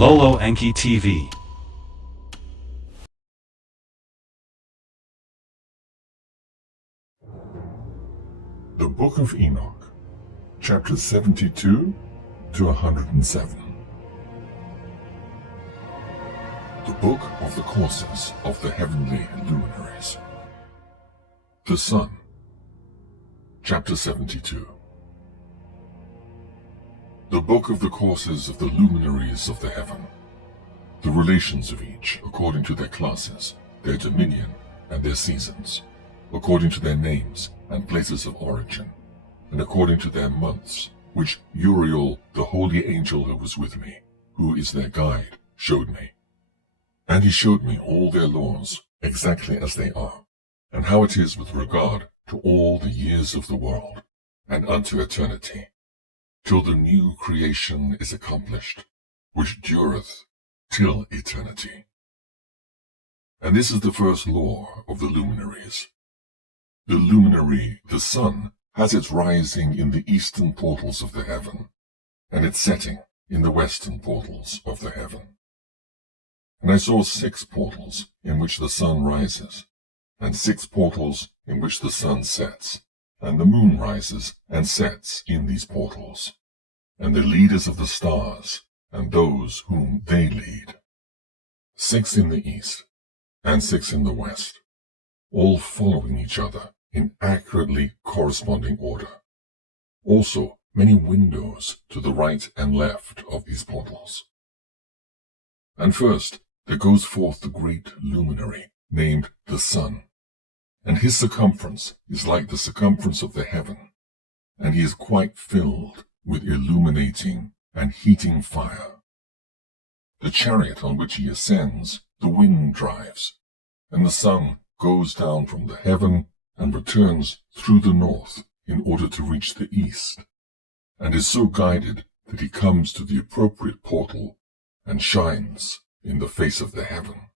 ENKI TV. The Book of Enoch, chapters 72 to 107. The Book of the Courses of the Heavenly Luminaries. The Sun, chapter 72. The Book of the Courses of the Luminaries of the Heaven. The relations of each according to their classes, their dominion, and their seasons, according to their names and places of origin, and according to their months, which Uriel, the holy angel who was with me, who is their guide, showed me. And he showed me all their laws, exactly as they are, and how it is with regard to all the years of the world, and unto eternity, till the new creation is accomplished, which dureth till eternity. And this is the first law of the luminaries. The luminary, the sun, has its rising in the eastern portals of the heaven, and its setting in the western portals of the heaven. And I saw 6 portals in which the sun rises, and 6 portals in which the sun sets, and the moon rises and sets in these portals, and the leaders of the stars, and those whom they lead. 6 in the east, and 6 in the west, all following each other in accurately corresponding order. Also many windows to the right and left of these portals. And first there goes forth the great luminary, named the sun, and his circumference is like the circumference of the heaven, and he is quite filled with illuminating and heating fire. The chariot on which he ascends, the wind drives, and the sun goes down from the heaven and returns through the north in order to reach the east, and is so guided that he comes to the appropriate portal and shines in the face of the heaven.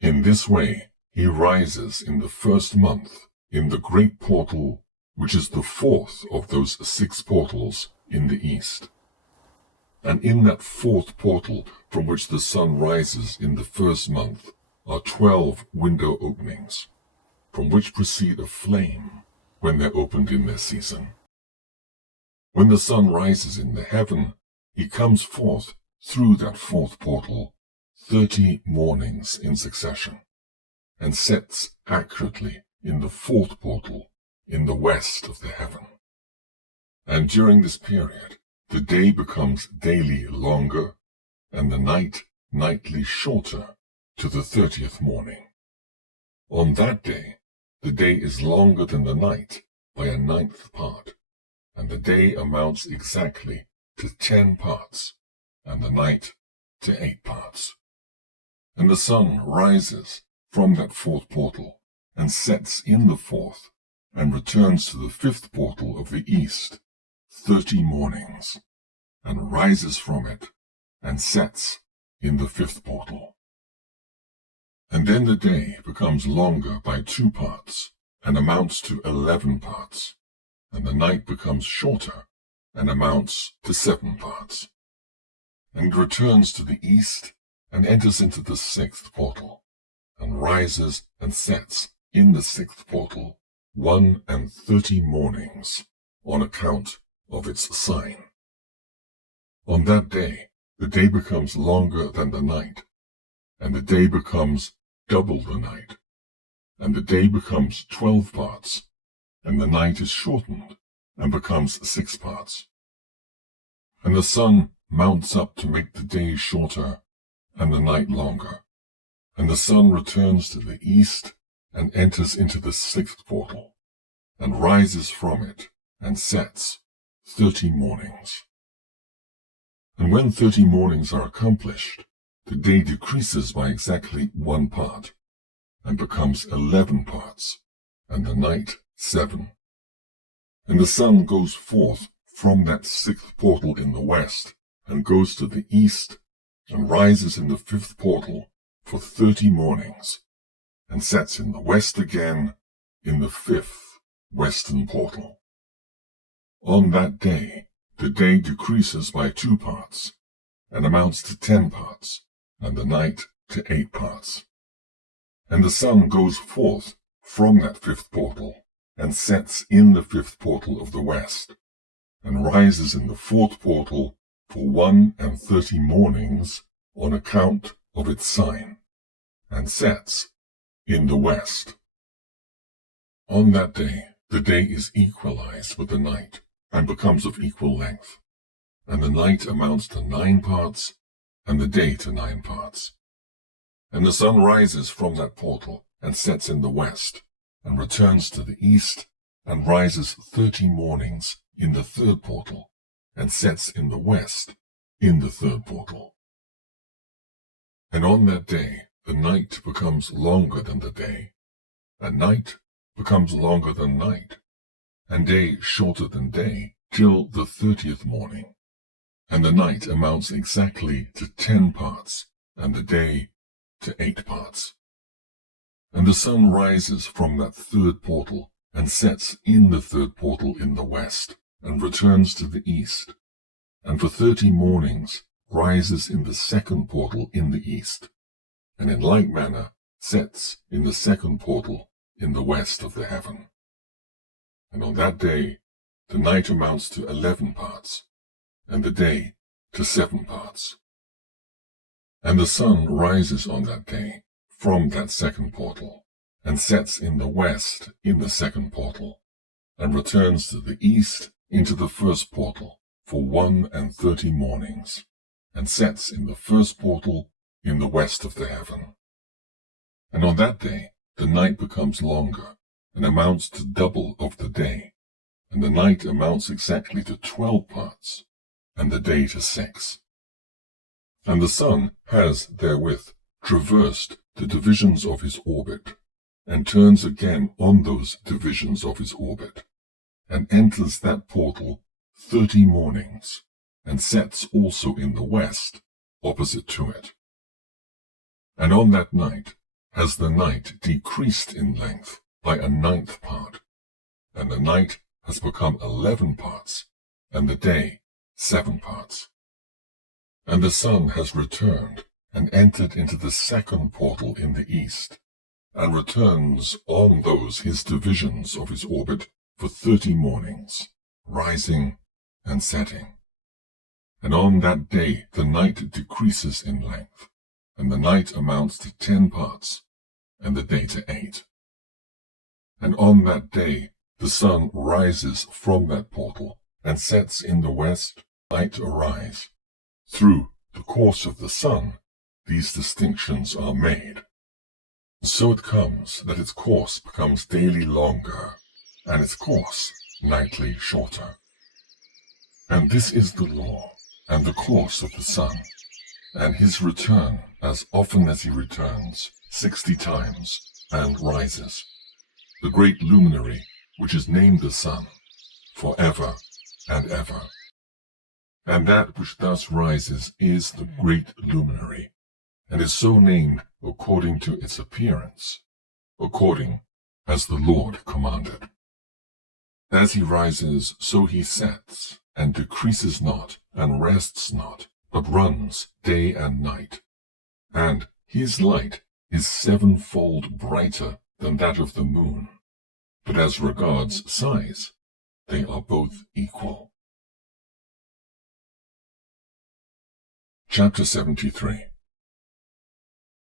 In this way he rises in the first month in the great portal, which is the 4th of those 6 portals in the east. And in that 4th portal from which the sun rises in the first month are 12 window openings, from which proceed a flame when they're opened in their season. When the sun rises in the heaven, he comes forth through that 4th portal 30 mornings in succession, and sets accurately in the 4th portal in the west of the heaven. And during this period, the day becomes daily longer, and the night nightly shorter to the 30th morning. On that day, the day is longer than the night by a 9th part, and the day amounts exactly to 10 parts, and the night to 8 parts. And the sun rises from that 4th portal, and sets in the 4th, and returns to the 5th portal of the east 30 mornings, and rises from it, and sets in the 5th portal. And then the day becomes longer by 2 parts, and amounts to 11 parts, and the night becomes shorter, and amounts to 7 parts, and returns to the east, and enters into the 6th portal, and rises and sets in the 6th portal 31 mornings, on account of its sign. On that day, the day becomes longer than the night, and the day becomes double the night, and the day becomes 12 parts, and the night is shortened, and becomes 6 parts. And the sun mounts up to make the day shorter, and the night longer, and the sun returns to the east, and enters into the 6th portal, and rises from it, and sets 30 mornings. And when 30 mornings are accomplished, the day decreases by exactly 1 part, and becomes 11 parts, and the night 7. And the sun goes forth from that 6th portal in the west, and goes to the east, and rises in the 5th portal for 30 mornings, and sets in the west again in the 5th western portal. On that day, the day decreases by 2 parts, and amounts to 10 parts, and the night to 8 parts. And the sun goes forth from that fifth portal, and sets in the fifth portal of the west, and rises in the fourth portal for 31 mornings on account of its sign, and sets in the west. On that day, the day is equalized with the night, and becomes of equal length, and the night amounts to 9 parts, and the day to 9 parts. And the sun rises from that portal, and sets in the west, and returns to the east, and rises 30 mornings in the third portal, and sets in the west in the third portal. And on that day the night becomes longer than the day, and night becomes longer than night, and day shorter than day, till the 30th morning. And the night amounts exactly to 10 parts, and the day to 8 parts. And the sun rises from that third portal, and sets in the third portal in the west, and returns to the east, and for 30 mornings rises in the second portal in the east, and in like manner sets in the second portal in the west of the heaven. And on that day the night amounts to 11 parts, and the day to 7 parts. And the sun rises on that day from that second portal, and sets in the west in the second portal, and returns to the east into the first portal for 31 mornings, and sets in the first portal in the west of the heaven. And on that day the night becomes longer, and amounts to double of the day, and the night amounts exactly to 12 parts, and the day to 6. And the sun has therewith traversed the divisions of his orbit, and turns again on those divisions of his orbit, and enters that portal 30 mornings, and sets also in the west opposite to it. And on that night has the night decreased in length by a 9th part, and the night has become 11 parts, and the day 7 parts. And the sun has returned, and entered into the second portal in the east, and returns on those his divisions of his orbit for 30 mornings, rising and setting. And on that day the night decreases in length, and the night amounts to 10 parts, and the day to 8. And on that day the sun rises from that portal, and sets in the west, night arise. Through the course of the sun these distinctions are made. So it comes that its course becomes daily longer, and its course nightly shorter. And this is the law, and the course of the sun, and his return as often as he returns 60 times, and rises, the great luminary which is named the sun, for ever and ever. And that which thus rises is the great luminary, and is so named according to its appearance, according as the Lord commanded. As he rises, so he sets, and decreases not, and rests not, but runs day and night. And his light is 7-fold brighter than that of the moon, but as regards size, they are both equal. Chapter 73.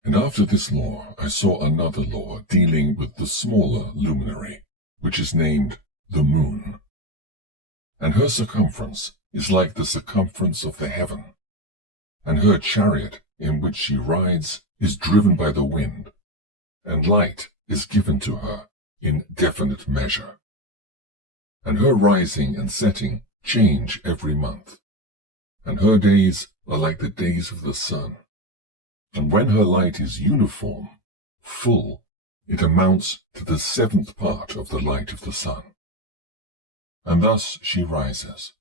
And after this law I saw another law dealing with the smaller luminary, which is named the moon. And her circumference is like the circumference of the heaven, and her chariot in which she rides is driven by the wind, and light is given to her in definite measure. And her rising and setting change every month, and her days are like the days of the sun. And when her light is uniform, full, it amounts to the 7th part of the light of the sun. And thus she rises,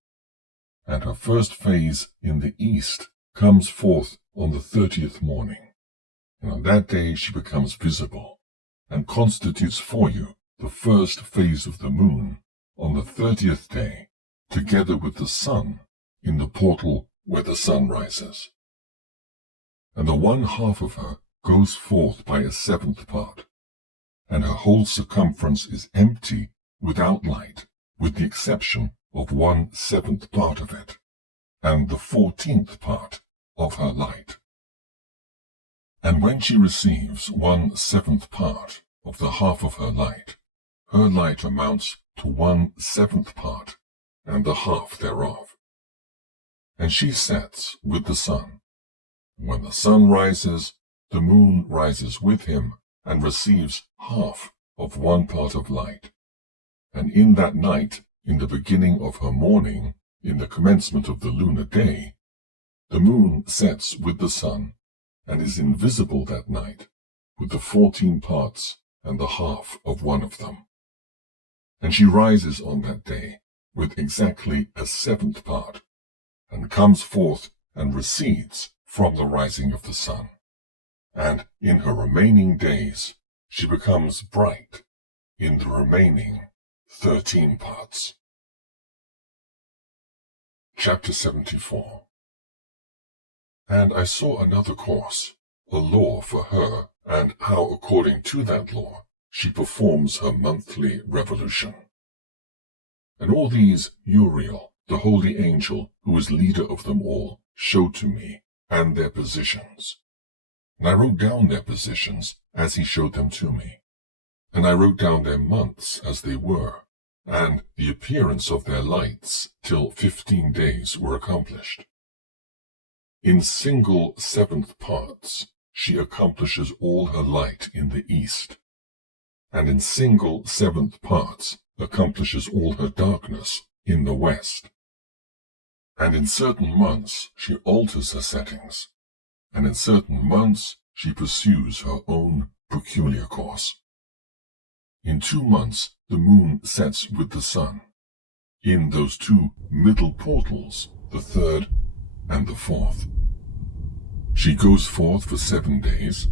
and her first phase in the east comes forth on the 30th morning, and on that day she becomes visible, and constitutes for you the first phase of the moon on the 30th day, together with the sun in the portal where the sun rises. And the one half of her goes forth by a seventh part, and her whole circumference is empty without light, with the exception of 1/7 part of it, and the 14th part of her light. And when she receives 1/7 part of the half of her light amounts to 1/7 part, and the half thereof. And she sets with the sun. When the sun rises, the moon rises with him, and receives half of 1 part of light. And in that night, in the beginning of her morning, in the commencement of the lunar day, the moon sets with the sun, and is invisible that night, with the 14 parts and the half of 1 of them. And she rises on that day with exactly a 7th part, and comes forth and recedes from the rising of the sun. And in her remaining days she becomes bright in the remaining 13 parts. Chapter 74. And I saw another course, a law for her, and how according to that law she performs her monthly revolution. And all these Uriel, the holy angel, who is leader of them all, showed to me, and their positions. And I wrote down their positions as he showed them to me. And I wrote down their months as they were, and the appearance of their lights till 15 days were accomplished. In single 7th parts she accomplishes all her light in the east, and in single 7th parts accomplishes all her darkness in the west. And in certain months she alters her settings, and in certain months she pursues her own peculiar course. In 2 months the moon sets with the sun, in those 2 middle portals, the 3rd and the 4th. She goes forth for 7 days,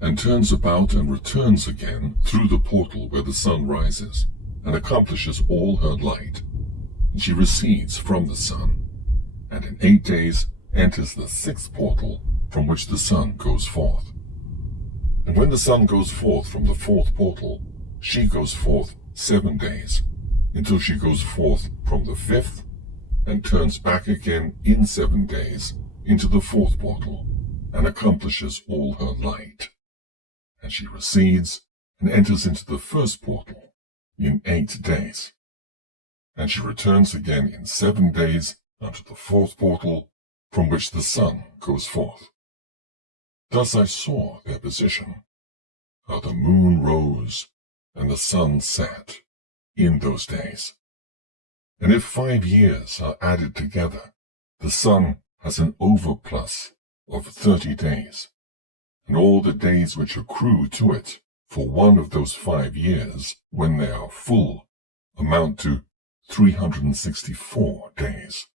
and turns about and returns again through the portal where the sun rises, and accomplishes all her light. And she recedes from the sun, and in 8 days enters the 6th portal from which the sun goes forth. And when the sun goes forth from the 4th portal, she goes forth 7 days, until she goes forth from the 5th, and turns back again in 7 days into the 4th portal, and accomplishes all her light. And she recedes and enters into the 1st portal in 8 days. And she returns again in 7 days unto the 4th portal, from which the sun goes forth. Thus I saw their position, how the moon rose and the sun set in those days. And if 5 years are added together, the sun has an overplus of 30 days, and all the days which accrue to it for one of those 5 years, when they are full, amount to 364 days.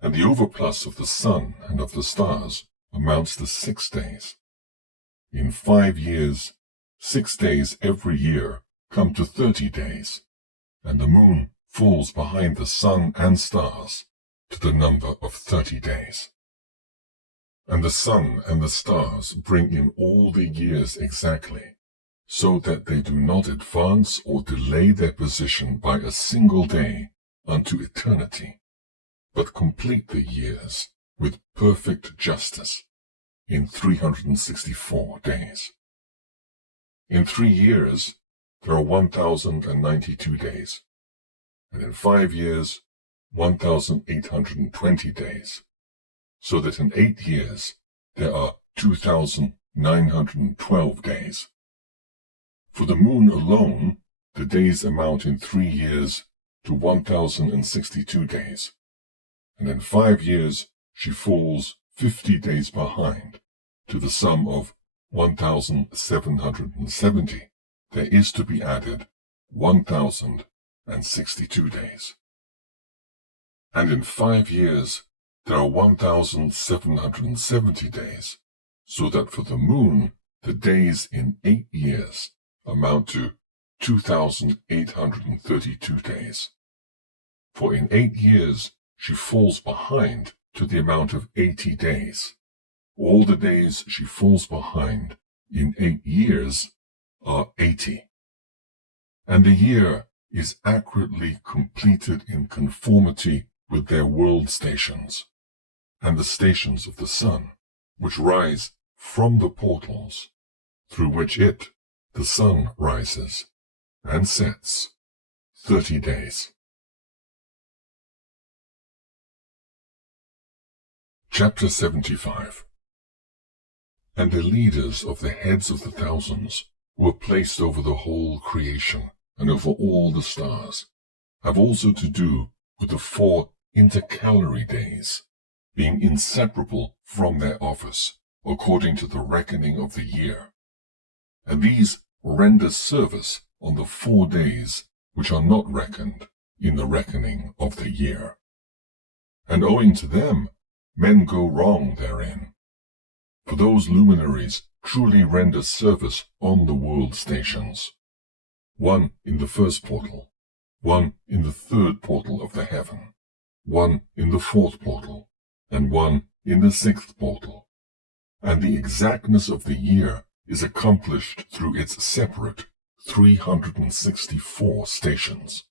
And the overplus of the sun and of the stars amounts to 6 days. In 5 years, 6 days every year come to 30 days, and the moon falls behind the sun and stars to the number of 30 days. And the sun and the stars bring in all the years exactly, so that they do not advance or delay their position by a single day unto eternity, but complete the years with perfect justice in 364 days. In 3 years there are 1,092 days, and in 5 years 1,820 days, so that in 8 years there are 2,912 days. For the moon alone, the days amount in 3 years to 1,062 days, and in 5 years she falls 50 days behind, to the sum of 1,770. There is to be added 1,062 days. And in 5 years there are 1,770 days, so that for the moon the days in 8 years amount to 2,832 days. For in 8 years she falls behind to the amount of 80 days. All the days she falls behind in 8 years are 80. And the year is accurately completed in conformity with their world stations, and the stations of the sun, which rise from the portals, through which it, the sun, rises and sets, 30 days. Chapter 75. And the leaders of the heads of the thousands, who are placed over the whole creation and over all the stars, have also to do with the 4 intercalary days, being inseparable from their office, according to the reckoning of the year. And these render service on the 4 days which are not reckoned in the reckoning of the year. And owing to them, men go wrong therein. For those luminaries truly render service on the world stations, one in the first portal, one in the third portal of the heaven, one in the fourth portal, and one in the 6th portal. And the exactness of the year is accomplished through its separate 364 stations.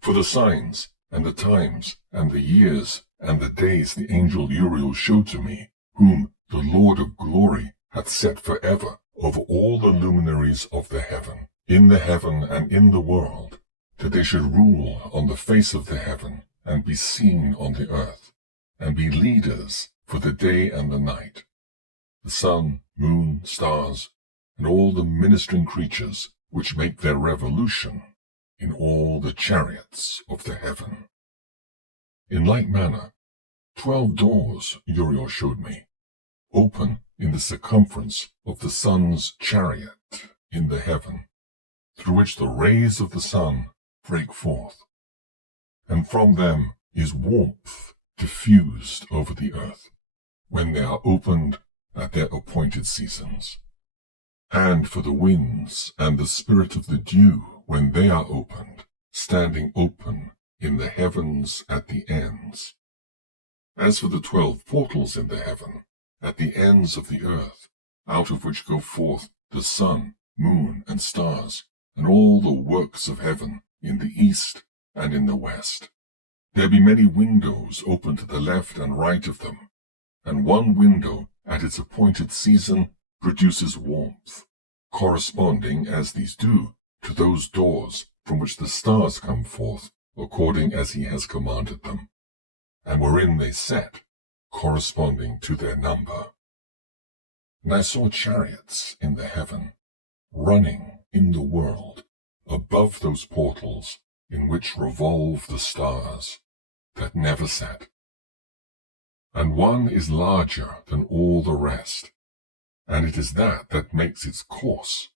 For the signs, and the times, and the years, and the days the angel Uriel showed to me, whom the Lord of glory hath set forever over all the luminaries of the heaven, in the heaven and in the world, that they should rule on the face of the heaven, and be seen on the earth, and be leaders for the day and the night, the sun, moon, stars, and all the ministering creatures which make their revolution in all the chariots of the heaven. In like manner, 12 doors Uriel showed me, open in the circumference of the sun's chariot in the heaven, through which the rays of the sun break forth, and from them is warmth diffused over the earth, when they are opened at their appointed seasons, and for the winds and the spirit of the dew when they are opened, standing open in the heavens at the ends. As for the 12 portals in the heaven, at the ends of the earth, out of which go forth the sun, moon, and stars, and all the works of heaven in the east and in the west, there be many windows open to the left and right of them, and one window at its appointed season produces warmth, corresponding as these do to those doors from which the stars come forth, according as he has commanded them, and wherein they set, corresponding to their number. And I saw chariots in the heaven, running in the world, above those portals in which revolve the stars, that never set. And one is larger than all the rest, and it is that makes its course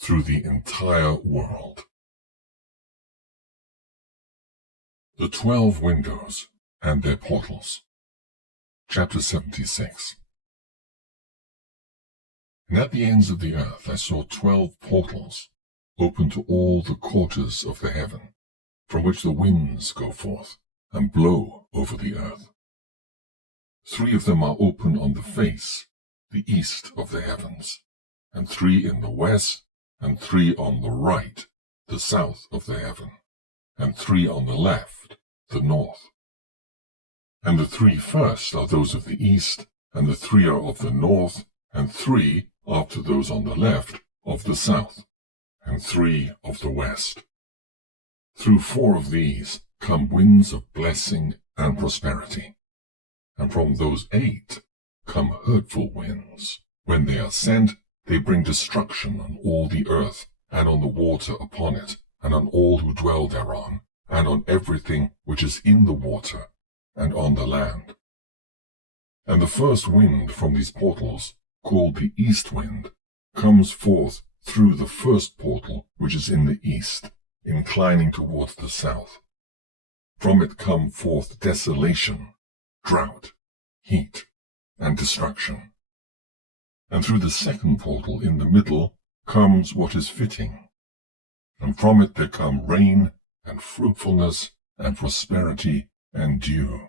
through the entire world. The 12 windows and their portals. Chapter 76. And at the ends of the earth I saw 12 portals, open to all the quarters of the heaven, from which the winds go forth, and blow over the earth. 3 of them are open on the face, the east of the heavens, and 3 in the west, and 3 on the right, the south of the heaven, and 3 on the left, the north. And the 3 first are those of the east, and the 3 are of the north, and 3 after those on the left of the south, and 3 of the west. Through 4 of these come winds of blessing and prosperity, and from those 8 come hurtful winds. When they are sent, they bring destruction on all the earth, and on the water upon it, and on all who dwell thereon, and on everything which is in the water, and on the land. And the first wind from these portals, called the east wind, comes forth through the first portal which is in the east, inclining towards the south. From it come forth desolation, drought, heat, and destruction. And through the second portal in the middle comes what is fitting, and from it there come rain, and fruitfulness, and prosperity, and dew.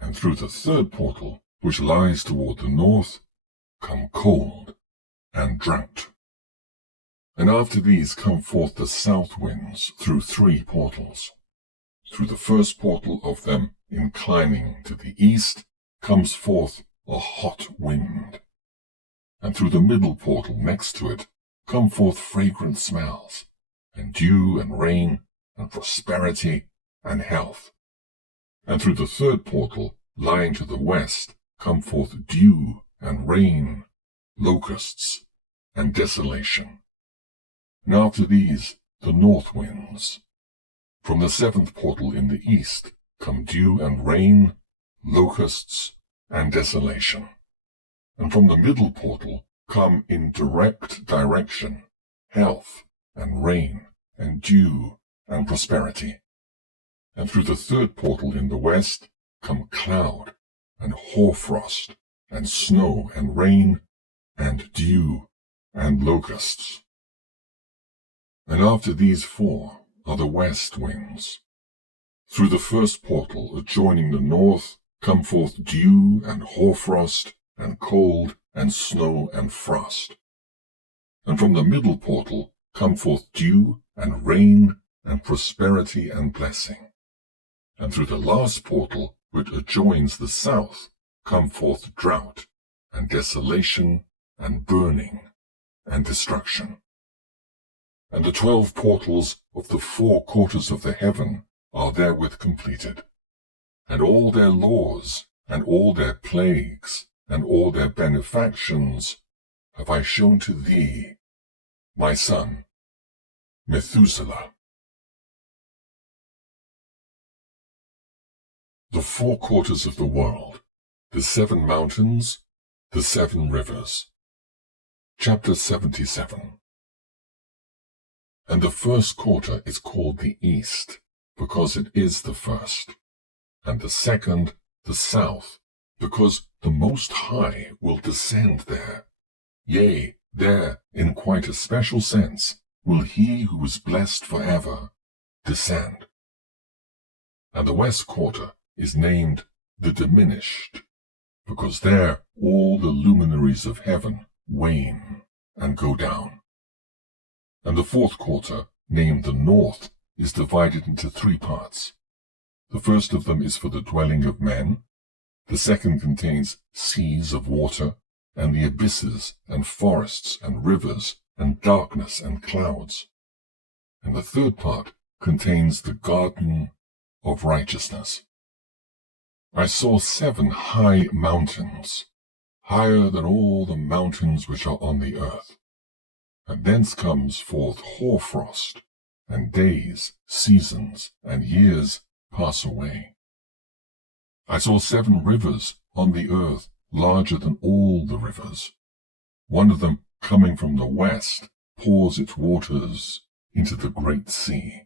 And through the third portal, which lies toward the north, come cold and drought. And after these come forth the south winds through 3 portals. Through the first portal of them, inclining to the east, comes forth a hot wind. And through the middle portal next to it come forth fragrant smells, and dew and rain, and prosperity and health. And through the third portal, lying to the west, come forth dew and rain, locusts and desolation. And after these, the north winds. From the 7th portal in the east come dew and rain, locusts and desolation. And from the middle portal come in direct direction health and rain and dew and prosperity. And through the 3rd portal in the west come cloud and hoarfrost and snow and rain and dew and locusts. And after these 4 are the west winds. Through the 1st portal adjoining the north come forth dew and hoarfrost and cold and snow and frost. And from the middle portal come forth dew and rain and prosperity and blessing. And through the last portal, which adjoins the south, come forth drought and desolation and burning and destruction. And the 12 portals of the 4 quarters of the heaven are therewith completed. And all their laws, and all their plagues, and all their benefactions have I shown to thee, my son, Methuselah. The 4 quarters of the world, the 7 mountains, the 7 rivers. Chapter 77. And the 1st quarter is called the east, because it is the first, and the 2nd the south, because the Most High will descend there. Yea, there, in quite a special sense, will he who is blessed forever descend. And the 1st quarter is named the diminished, because there all the luminaries of heaven wane and go down. And the 4th quarter, named the north, is divided into 3 parts. The first of them is for the dwelling of men, the second contains seas of water, and the abysses, and forests, and rivers, and darkness, and clouds. And the 3rd part contains the garden of righteousness. I saw 7 high mountains, higher than all the mountains which are on the earth. And thence comes forth hoarfrost, and days, seasons, and years pass away. I saw 7 rivers on the earth, larger than all the rivers. One of them, coming from the west, pours its waters into the great sea.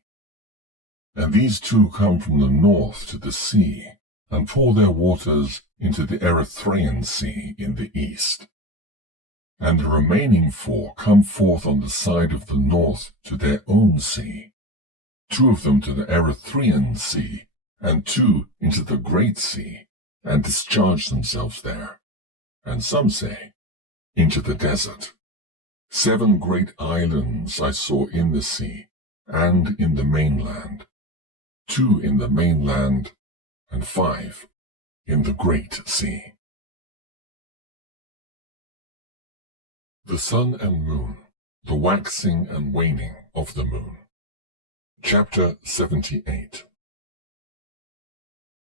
And these 2 come from the north to the sea, and pour their waters into the Erythraean Sea in the east. And the remaining 4 come forth on the side of the north to their own sea, 2 of them to the Erythraean Sea, and 2 into the great sea, and discharge themselves there. And some say, into the desert. 7 great islands I saw in the sea, and in the mainland, 2 in the mainland, and 5 in the great sea. The sun and moon, the waxing and waning of the moon. Chapter 78.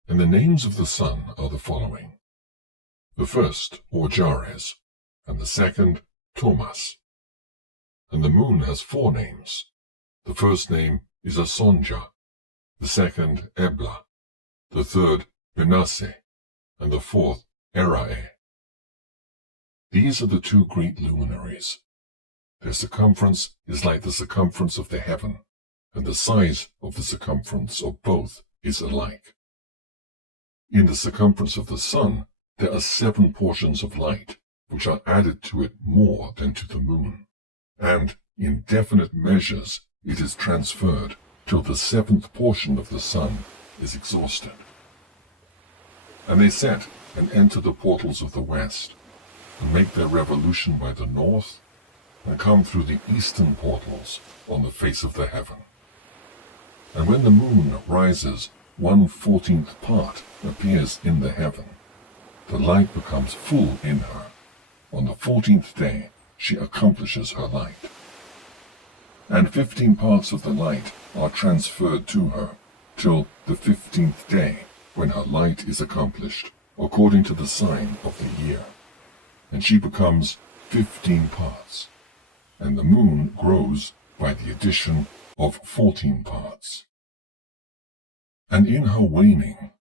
And the names of the sun are the following. The first, Orjares, and the second, Thomas. And the moon has 4 names. The first name is Asonja, the second, Ebla, the third, Benasse, and the 4th, Erae. These are the 2 great luminaries. Their circumference is like the circumference of the heaven, and the size of the circumference of both is alike. In the circumference of the sun, there are 7 portions of light, which are added to it more than to the moon, and in definite measures it is transferred till the 7th portion of the sun is exhausted. And they set and enter the portals of the west, and make their revolution by the north, and come through the eastern portals on the face of the heaven. And when the moon rises, 1/14th part appears in the heaven. The light becomes full in her. On the 14th day she accomplishes her light. And 15 parts of the light are transferred to her, till the 15th day, when her light is accomplished, according to the sign of the year. And she becomes 15 parts, and the moon grows by the addition of 14 parts. And in her waning,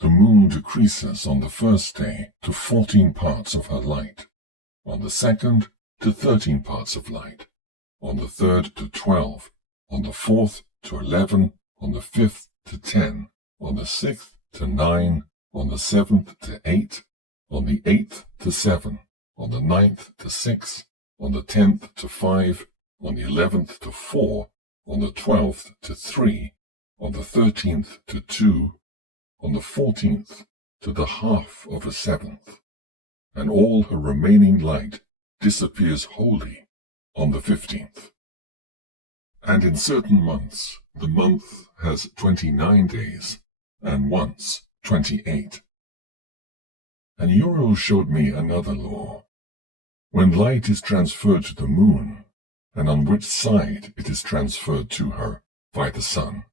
the moon decreases on the first day to 14 parts of her light, on the second to 13 parts of light, on the third to 12, on the fourth to 11, on the fifth to 10, on the sixth to 9, on the seventh to 8, on the 8th to 7, on the 9th to 6, on the 10th to 5, on the 11th to 4, on the 12th to 3, on the 13th to 2, on the 14th to the half of a seventh, and all her remaining light disappears wholly on the 15th. And in certain months, the month has 29 days, and once 28. And Uriel showed me another law. When light is transferred to the moon, and on which side it is transferred to her by the sun.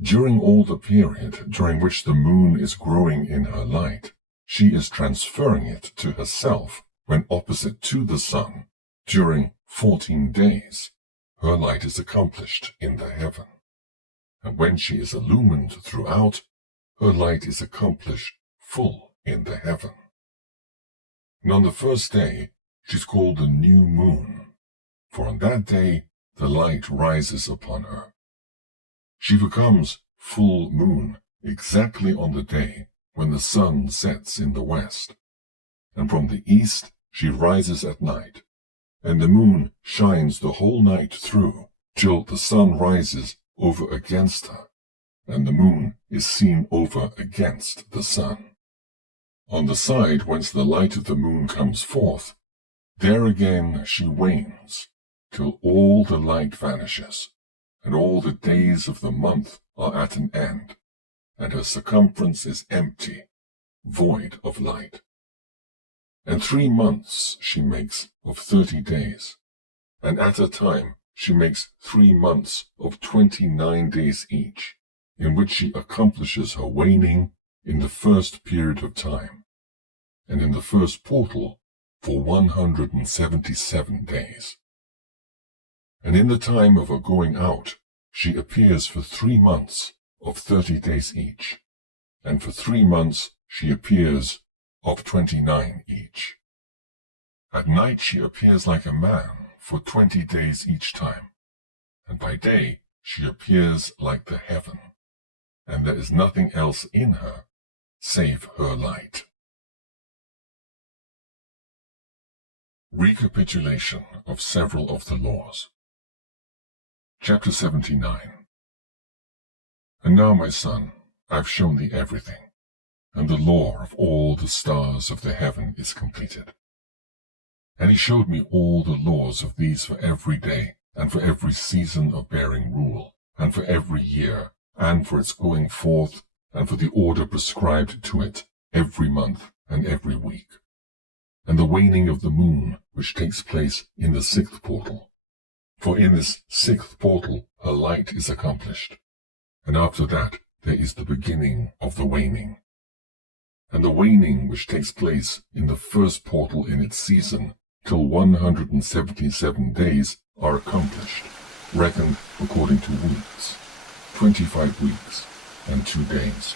During all the period during which the moon is growing in her light, she is transferring it to herself when opposite to the sun. During 14 days, her light is accomplished in the heaven. And when she is illumined throughout, her light is accomplished full in the heaven. And on the first day, she's called the new moon, for on that day the light rises upon her. She becomes full moon exactly on the day when the sun sets in the west, and from the east she rises at night, and the moon shines the whole night through till the sun rises over against her, and the moon is seen over against the sun. On the side whence the light of the moon comes forth, there again she wanes, till all the light vanishes, and all the days of the month are at an end, and her circumference is empty, void of light. And 3 months she makes of 30 days, and at a time she makes 3 months of 29 days each, in which she accomplishes her waning in the first period of time, and in the first portal for 177 days. And in the time of her going out, she appears for 3 months of 30 days each, and for 3 months she appears of 29 each. At night she appears like a man for 20 days each time, and by day she appears like the heaven, and there is nothing else in her save her light. Recapitulation of several of the laws. Chapter 79. And now, my son, I've shown thee everything, and the law of all the stars of the heaven is completed. And he showed me all the laws of these for every day, and for every season of bearing rule, and for every year, and for its going forth, and for the order prescribed to it every month and every week, and the waning of the moon, which takes place in the 6th portal. For in this 6th portal her light is accomplished, and after that there is the beginning of the waning. And the waning which takes place in the 1st portal in its season, till 177 days are accomplished, reckoned according to weeks, 25 weeks and 2 days.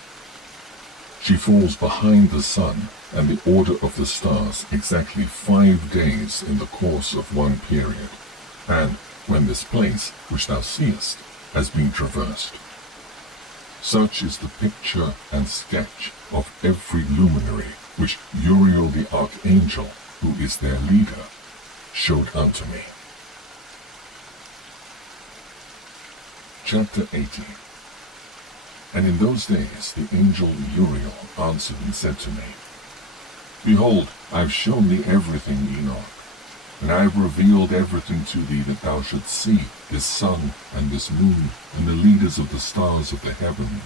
She falls behind the sun and the order of the stars exactly 5 days in the course of one period, and when this place, which thou seest, has been traversed. Such is the picture and sketch of every luminary which Uriel the archangel, who is their leader, showed unto me. Chapter 80. And in those days the angel Uriel answered and said to me, Behold, I have shown thee everything, Enoch, and I have revealed everything to thee, that thou shouldst see this sun and this moon, and the leaders of the stars of the heaven,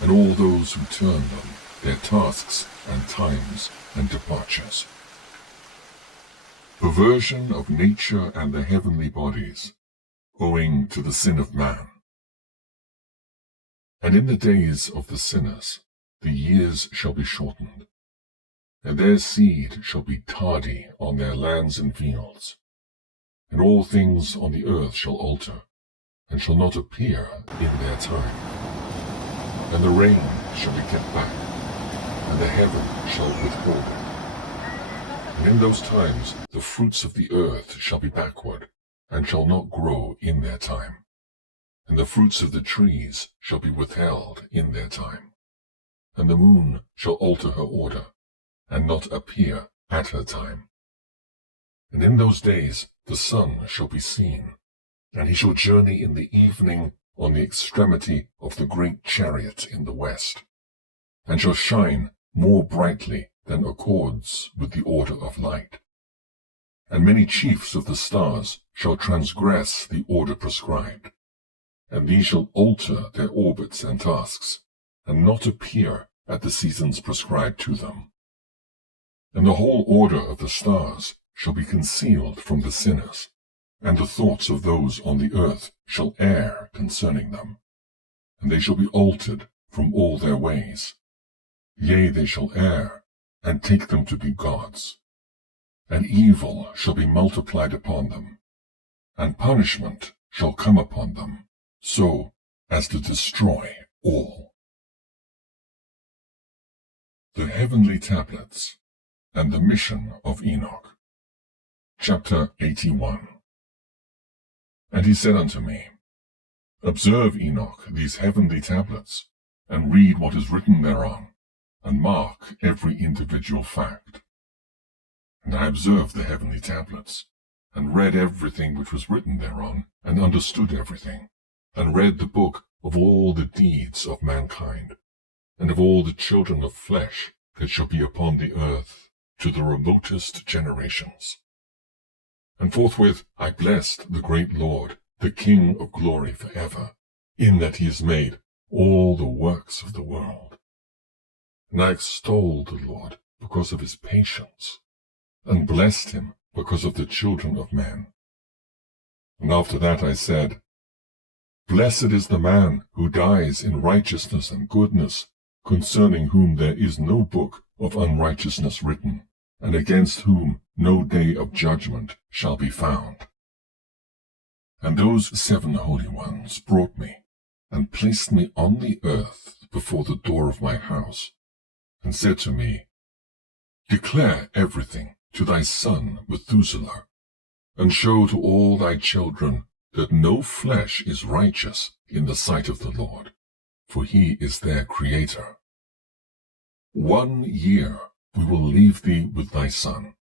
and all those who turn them, their tasks and times and departures. Perversion of nature and the heavenly bodies, owing to the sin of man. And in the days of the sinners the years shall be shortened, and their seed shall be tardy on their lands and fields, and all things on the earth shall alter, and shall not appear in their time. And the rain shall be kept back, and the heaven shall withhold it. And in those times the fruits of the earth shall be backward, and shall not grow in their time. And the fruits of the trees shall be withheld in their time. And the moon shall alter her order, and not appear at her time. And in those days the sun shall be seen, and he shall journey in the evening on the extremity of the great chariot in the west, and shall shine more brightly than accords with the order of light. And many chiefs of the stars shall transgress the order prescribed, and these shall alter their orbits and tasks, and not appear at the seasons prescribed to them. And the whole order of the stars shall be concealed from the sinners, and the thoughts of those on the earth shall err concerning them, and they shall be altered from all their ways. Yea, they shall err, and take them to be gods. And evil shall be multiplied upon them, and punishment shall come upon them, so as to destroy all. The Heavenly Tablets and the Mission of Enoch. Chapter 81. And he said unto me, Observe, Enoch, these heavenly tablets, and read what is written thereon, and mark every individual fact. And I observed the heavenly tablets, and read everything which was written thereon, and understood everything, and read the book of all the deeds of mankind, and of all the children of flesh that shall be upon the earth, to the remotest generations. And forthwith I blessed the great Lord, the King of glory forever, in that he has made all the works of the world. And I extolled the Lord because of his patience, and blessed him because of the children of men. And after that I said, Blessed is the man who dies in righteousness and goodness, concerning whom there is no book of unrighteousness written, and against whom no day of judgment shall be found. And those 7 holy ones brought me, and placed me on the earth before the door of my house, and said to me, Declare everything to thy son Methuselah, and show to all thy children that no flesh is righteous in the sight of the Lord, for he is their Creator. 1 year we will leave thee with thy son,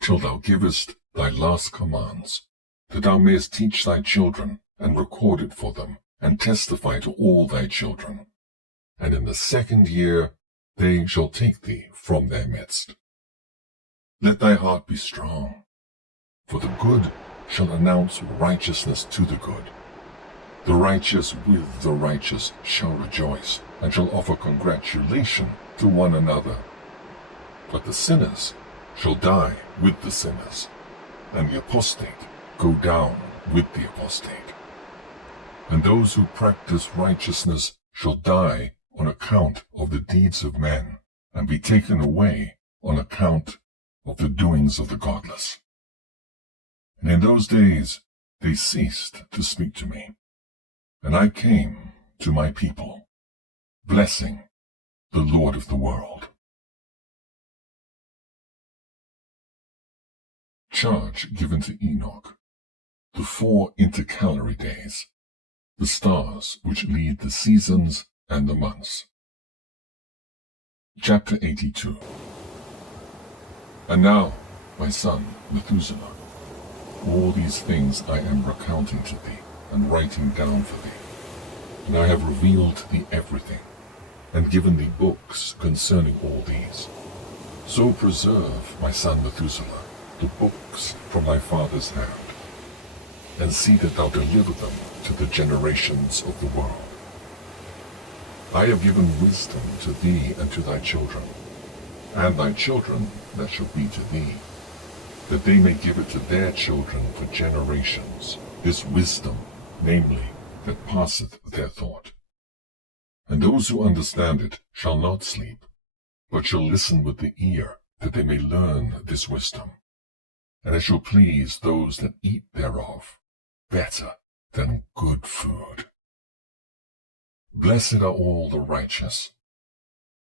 till thou givest thy last commands, that thou mayest teach thy children, and record it for them, and testify to all thy children. And in the 2nd year they shall take thee from their midst. Let thy heart be strong, for the good shall announce righteousness to the good. The righteous with the righteous shall rejoice, and shall offer congratulation to one another. But the sinners shall die with the sinners, and the apostate go down with the apostate. And those who practice righteousness shall die on account of the deeds of men, and be taken away on account of the doings of the godless. And in those days they ceased to speak to me, and I came to my people, blessing the Lord of the world. Charge given to Enoch, the 4 intercalary days, the stars which lead the seasons and the months. Chapter 82. And now, my son Methuselah, all these things I am recounting to thee, and writing down for thee. And I have revealed to thee everything, and given thee books concerning all these. So preserve, my son Methuselah, the books from thy father's hand, and see that thou deliver them to the generations of the world. I have given wisdom to thee and to thy children, and thy children that shall be to thee, that they may give it to their children for generations, this wisdom, namely, that passeth their thought. And those who understand it shall not sleep, but shall listen with the ear, that they may learn this wisdom. And it shall please those that eat thereof better than good food. Blessed are all the righteous.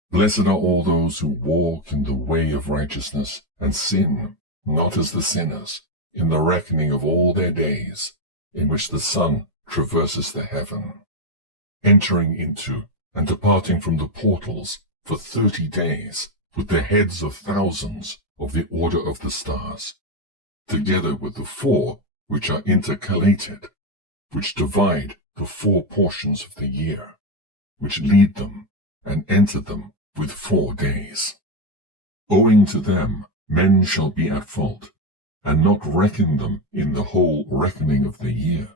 Blessed are all those who walk in the way of righteousness, and sin not as the sinners, in the reckoning of all their days, in which the sun traverses the heaven, entering into and departing from the portals for 30 days, with the heads of thousands of the order of the stars, together with the 4 which are intercalated, which divide the 4 portions of the year, which lead them and enter them with 4 days. Owing to them men shall be at fault, and not reckon them in the whole reckoning of the year.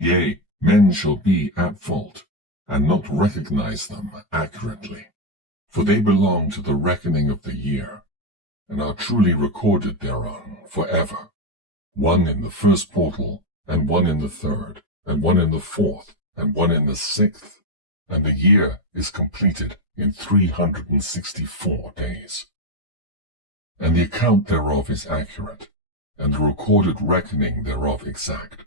Yea, men shall be at fault, and not recognize them accurately, for they belong to the reckoning of the year, and are truly recorded thereon forever, one in the first portal, and one in the third, and one in the fourth, and one in the 6th, and the year is completed in 364 days. And the account thereof is accurate, and the recorded reckoning thereof exact.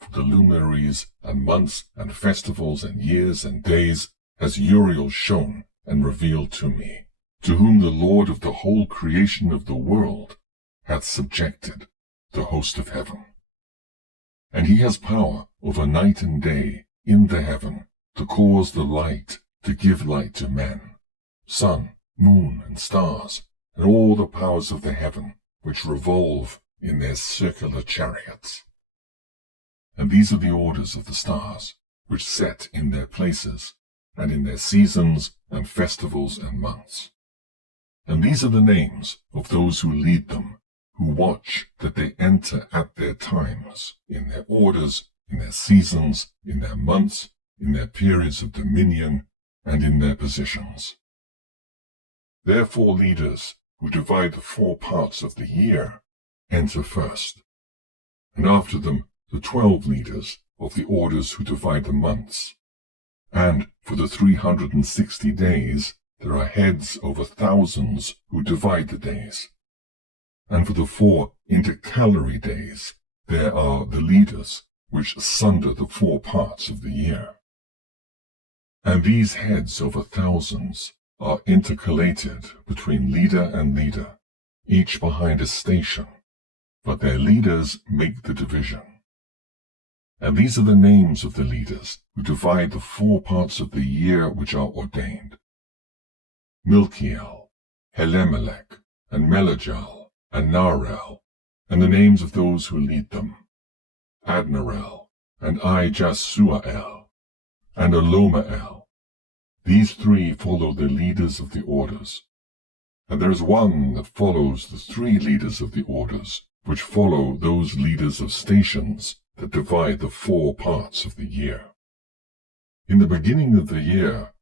For the luminaries, and months, and festivals, and years, and days, has Uriel shown and revealed to me, to whom the Lord of the whole creation of the world hath subjected the host of heaven. And he has power over night and day in the heaven, to cause the light to give light to men, sun, moon, and stars, and all the powers of the heaven, which revolve in their circular chariots. And these are the orders of the stars, which set in their places, and in their seasons, and festivals, and months. And these are the names of those who lead them, who watch that they enter at their times, in their orders, in their seasons, in their months, in their periods of dominion, and in their positions. Therefore leaders, who divide the 4 parts of the year, enter first, and after them the 12 leaders of the orders who divide the months. And for the 360 days there are heads over thousands who divide the days. And for the 4 intercalary days there are the leaders which sunder the 4 parts of the year. And these heads over thousands are intercalated between leader and leader, each behind a station, but their leaders make the division. And these are the names of the leaders who divide the 4 parts of the year which are ordained: Milkiel, Helemelech, and Melejal, and Narel, and the names of those who lead them: Adnarel, and Ijasuael, and Elomael. These 3 follow the leaders of the orders. And there is one that follows the 3 leaders of the orders, which follow those leaders of stations that divide the 4 parts of the year. In the beginning of the year,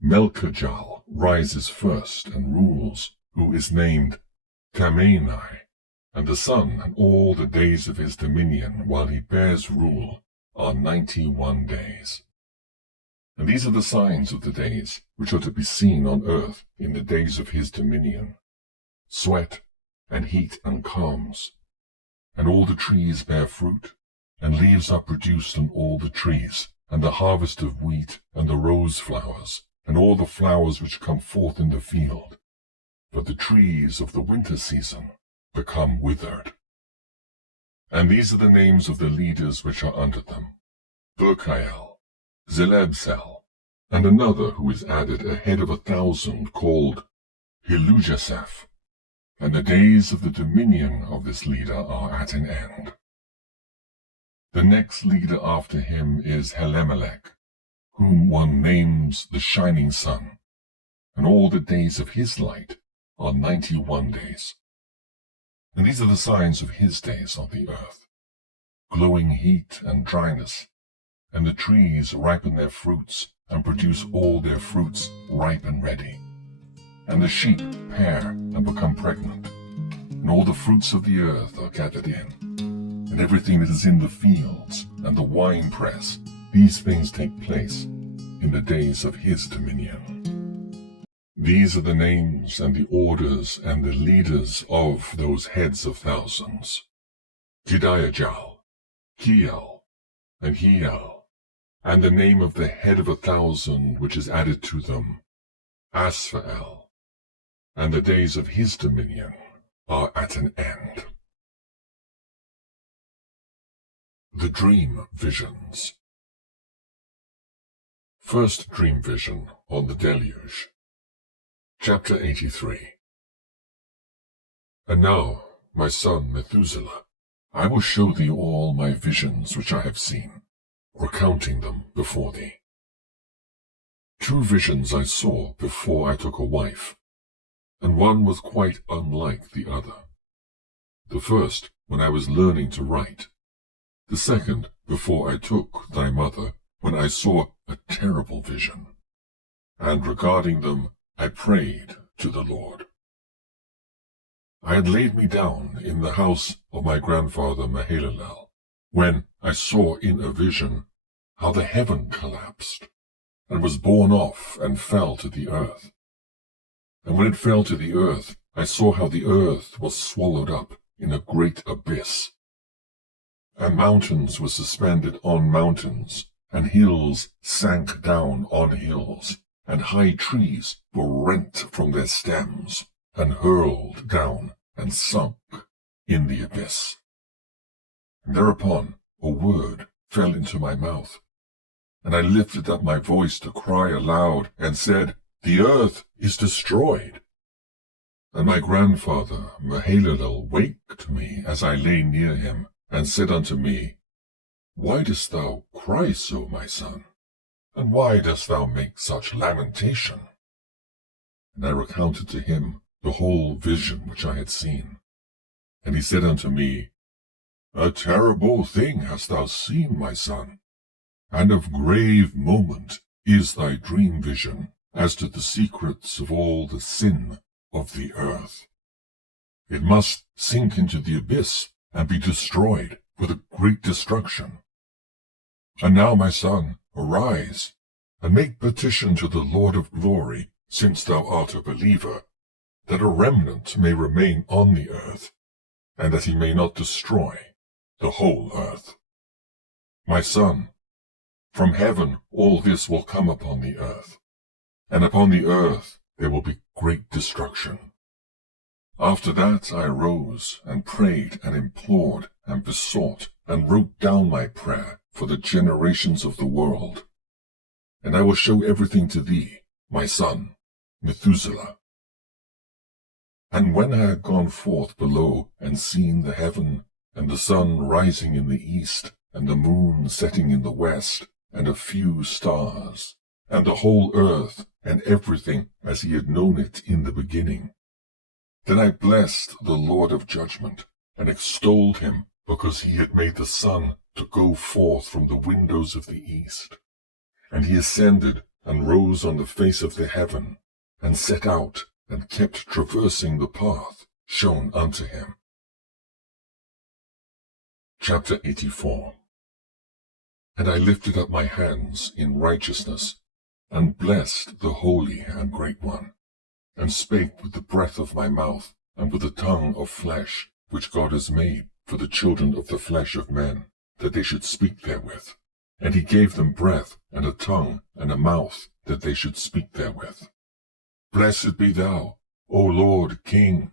Melchijal rises first and rules, who is named Tamenai, and the sun and all the days of his dominion while he bears rule are 91 days. And these are the signs of the days which are to be seen on earth in the days of his dominion: sweat, and heat, and calms. And all the trees bear fruit, and leaves are produced on all the trees, and the harvest of wheat, and the rose flowers, and all the flowers which come forth in the field. But the trees of the winter season become withered. And these are the names of the leaders which are under them: Berkael, Zelebsel, and another who is added ahead of 1,000, called Hilujaseph. And the days of the dominion of this leader are at an end. The next leader after him is Helemelech, whom one names the shining sun, and all the days of his light are 91 days. And these are the signs of his days on the earth: glowing heat and dryness, and the trees ripen their fruits and produce all their fruits ripe and ready. And the sheep pair and become pregnant, and all the fruits of the earth are gathered in, and everything that is in the fields and the winepress, these things take place in the days of his dominion. These are the names and the orders and the leaders of those heads of thousands: Jediajal, Kiel, and Hiel, and the name of the head of 1,000 which is added to them, Asphael, and the days of his dominion are at an end. The Dream Visions. First Dream Vision on the Deluge. Chapter 83. And now, my son Methuselah, I will show thee all my visions which I have seen, recounting them before thee. 2 visions I saw before I took a wife, and one was quite unlike the other. The first when I was learning to write, the second before I took thy mother, when I saw a terrible vision, and regarding them I prayed to the Lord. I had laid me down in the house of my grandfather Mahalalel, when I saw in a vision how the heaven collapsed, and was borne off and fell to the earth. And when it fell to the earth, I saw how the earth was swallowed up in a great abyss, and mountains were suspended on mountains, and hills sank down on hills, and high trees were rent from their stems, and hurled down and sunk in the abyss. And thereupon a word fell into my mouth, and I lifted up my voice to cry aloud, and said, The earth is destroyed. And my grandfather Mahalalel waked me as I lay near him, and said unto me, Why dost thou cry so, my son? And why dost thou make such lamentation? And I recounted to him the whole vision which I had seen. And he said unto me, A terrible thing hast thou seen, my son, and of grave moment is thy dream vision as to the secrets of all the sin of the earth. It must sink into the abyss and be destroyed with a great destruction. And now, my son, arise, and make petition to the Lord of glory, since thou art a believer, that a remnant may remain on the earth, and that he may not destroy the whole earth. My son, from heaven all this will come upon the earth, and upon the earth there will be great destruction. After that I arose, and prayed, and implored, and besought, and wrote down my prayer for the generations of the world. And I will show everything to thee, my son, Methuselah. And when I had gone forth below, and seen the heaven, and the sun rising in the east, and the moon setting in the west, and a few stars, and the whole earth, and everything as he had known it in the beginning, then I blessed the Lord of judgment, and extolled him, because he had made the sun to go forth from the windows of the east. And he ascended, and rose on the face of the heaven, and set out, and kept traversing the path shown unto him. Chapter 84. And I lifted up my hands in righteousness, and blessed the Holy and Great One, and spake with the breath of my mouth, and with the tongue of flesh, which God has made for the children of the flesh of men, that they should speak therewith. And he gave them breath, and a tongue, and a mouth, that they should speak therewith. Blessed be thou, O Lord King,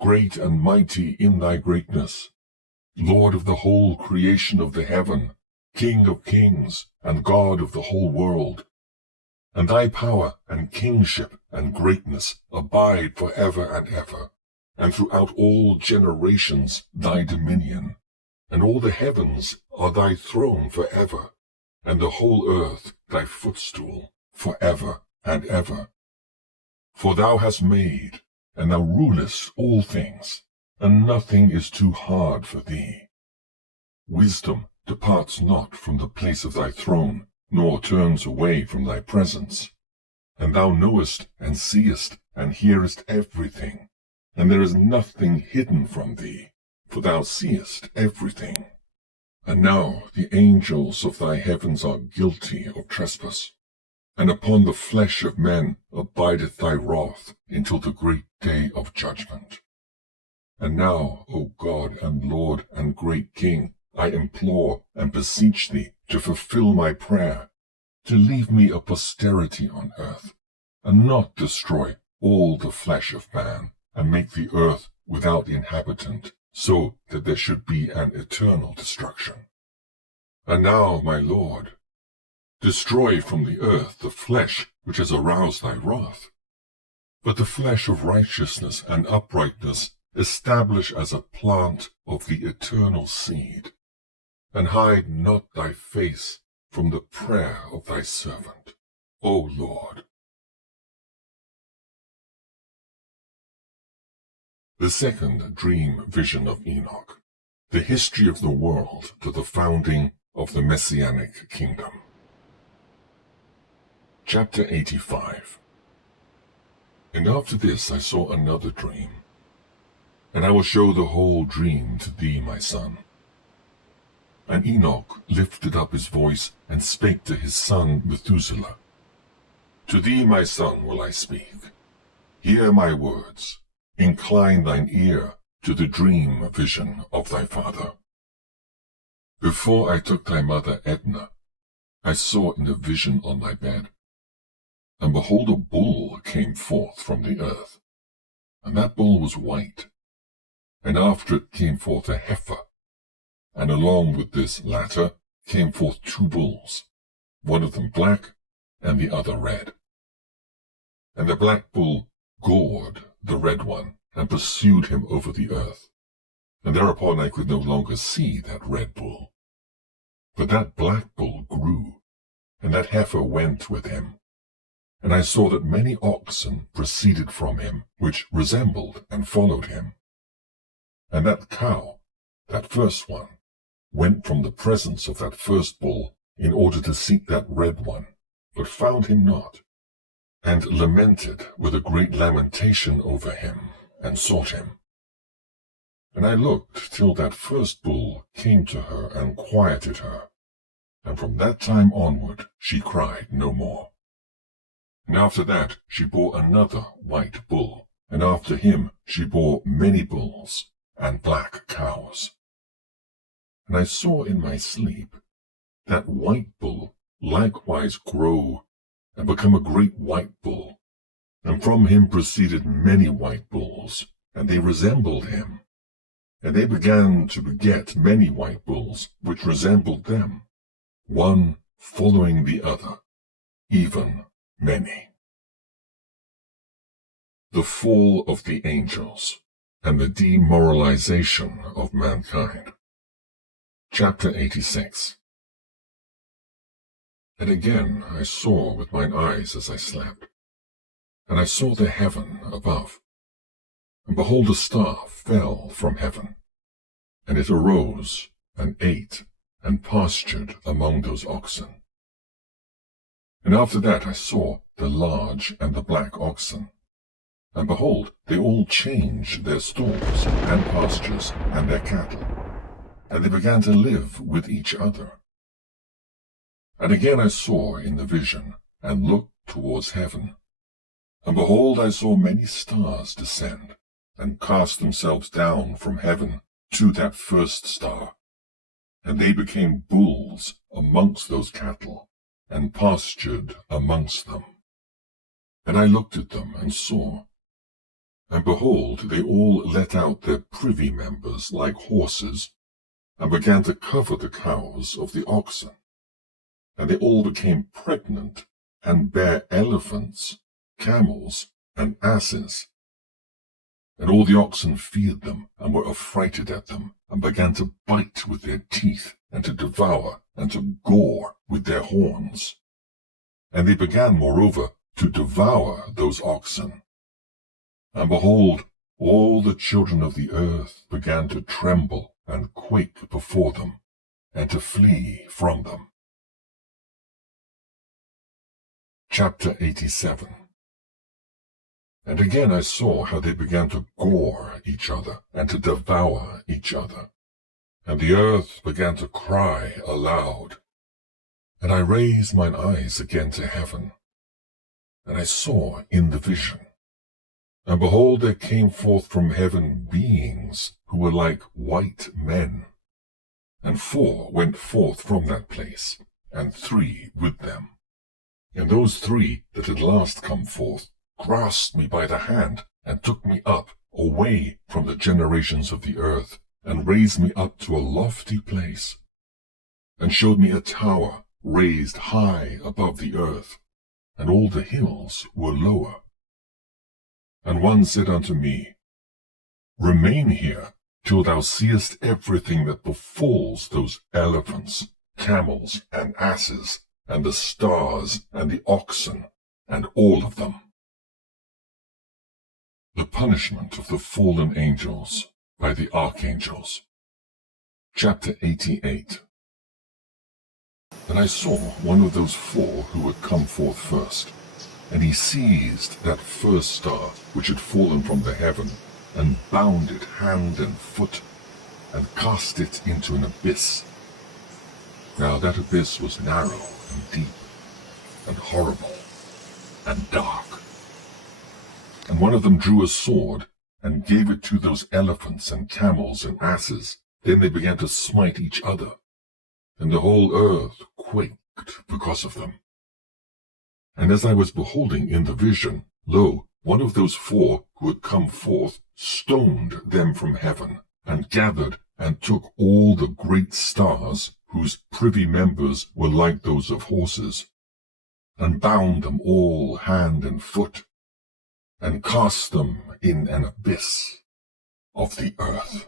great and mighty in thy greatness, Lord of the whole creation of the heaven, King of kings, and God of the whole world. And thy power and kingship and greatness abide for ever and ever, and throughout all generations thy dominion, and all the heavens are thy throne for ever, and the whole earth thy footstool, for ever and ever. For thou hast made, and thou rulest all things, and nothing is too hard for thee. Wisdom departs not from the place of thy throne, nor turns away from thy presence. And thou knowest, and seest, and hearest everything, and there is nothing hidden from thee, for thou seest everything. And now the angels of thy heavens are guilty of trespass, and upon the flesh of men abideth thy wrath until the great day of judgment. And now, O God and Lord and great King, I implore and beseech thee to fulfill my prayer, to leave me a posterity on earth, and not destroy all the flesh of man, and make the earth without inhabitant, so that there should be an eternal destruction. And now, my Lord, destroy from the earth the flesh which has aroused thy wrath, but the flesh of righteousness and uprightness establish as a plant of the eternal seed, and hide not thy face from the prayer of thy servant, O Lord. The second dream vision of Enoch, the history of the world to the founding of the Messianic kingdom. Chapter 85. And after this I saw another dream, and I will show the whole dream to thee, my son. And Enoch lifted up his voice and spake to his son Methuselah. To thee, my son, will I speak. Hear my words. Incline thine ear to the dream vision of thy father. Before I took thy mother Edna, I saw in a vision on thy bed, and behold, a bull came forth from the earth, and that bull was white, and after it came forth a heifer, and along with this latter came forth two bulls, one of them black, and the other red. And the black bull gored the red one, and pursued him over the earth. And thereupon I could no longer see that red bull. But that black bull grew, and that heifer went with him. And I saw that many oxen proceeded from him, which resembled and followed him. And that cow, that first one, went from the presence of that first bull in order to seek that red one, but found him not, and lamented with a great lamentation over him, and sought him. And I looked till that first bull came to her and quieted her, and from that time onward she cried no more. And after that she bore another white bull, and after him she bore many bulls and black cows. And I saw in my sleep that white bull likewise grow and become a great white bull, and from him proceeded many white bulls, and they resembled him. And they began to beget many white bulls, which resembled them, one following the other, even many. The fall of the angels, and the demoralization of mankind. Chapter 86. And again I saw with mine eyes as I slept, and I saw the heaven above, and behold, a star fell from heaven, and it arose, and ate, and pastured among those oxen. And after that I saw the large and the black oxen, and behold, they all changed their stalls, and pastures, and their cattle, and they began to live with each other. And again I saw in the vision, and looked towards heaven, and behold, I saw many stars descend, and cast themselves down from heaven to that first star, and they became bulls amongst those cattle, and pastured amongst them. And I looked at them, and saw, and behold, they all let out their privy members like horses, and began to cover the cows of the oxen. And they all became pregnant, and bare elephants, camels, and asses. And all the oxen feared them, and were affrighted at them, and began to bite with their teeth, and to devour, and to gore with their horns. And they began, moreover, to devour those oxen. And behold, all the children of the earth began to tremble and quake before them, and to flee from them. Chapter 87. And again I saw how they began to gore each other, and to devour each other. And the earth began to cry aloud. And I raised mine eyes again to heaven, and I saw in the vision. And behold, there came forth from heaven beings who were like white men. And 4 went forth from that place, and 3 with them. And those 3 that had last come forth grasped me by the hand, and took me up away from the generations of the earth, and raised me up to a lofty place, and showed me a tower raised high above the earth, and all the hills were lower. And one said unto me, Remain here, till thou seest everything that befalls those elephants, camels, and asses, and the stars, and the oxen, and all of them. The punishment of the fallen angels by the archangels. Chapter 88. And I saw one of those 4 who had come forth first, and he seized that first star which had fallen from the heaven, and bound it hand and foot, and cast it into an abyss. Now that abyss was narrow and deep, and horrible, and dark. And one of them drew a sword, and gave it to those elephants and camels and asses. Then they began to smite each other, and the whole earth quaked because of them. And as I was beholding in the vision, lo, one of those 4 who had come forth stoned them from heaven, and gathered and took all the great stars, whose privy members were like those of horses, and bound them all hand and foot, and cast them in an abyss of the earth.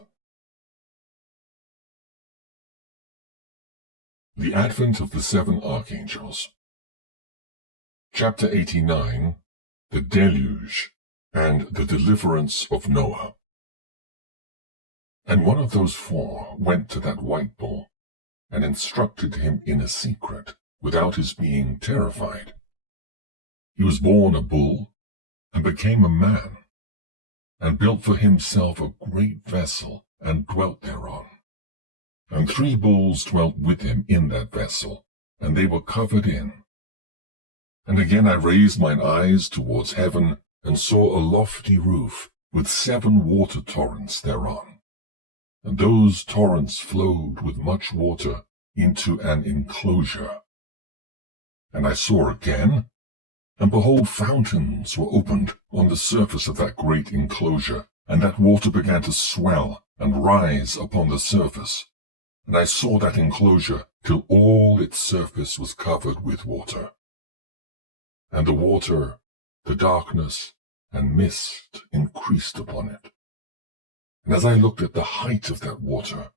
The Advent of the 7 Archangels. Chapter 89. The Deluge, and the Deliverance of Noah. And one of those 4 went to that white bull, and instructed him in a secret, without his being terrified. He was born a bull, and became a man, and built for himself a great vessel, and dwelt thereon. And 3 bulls dwelt with him in that vessel, and they were covered in. And again I raised mine eyes towards heaven, and saw a lofty roof, with 7 water torrents thereon. And those torrents flowed with much water into an enclosure. And I saw again, and behold, fountains were opened on the surface of that great enclosure, and that water began to swell and rise upon the surface. And I saw that enclosure till all its surface was covered with water. And the water, the darkness, and mist increased upon it. And as I looked at the height of that water,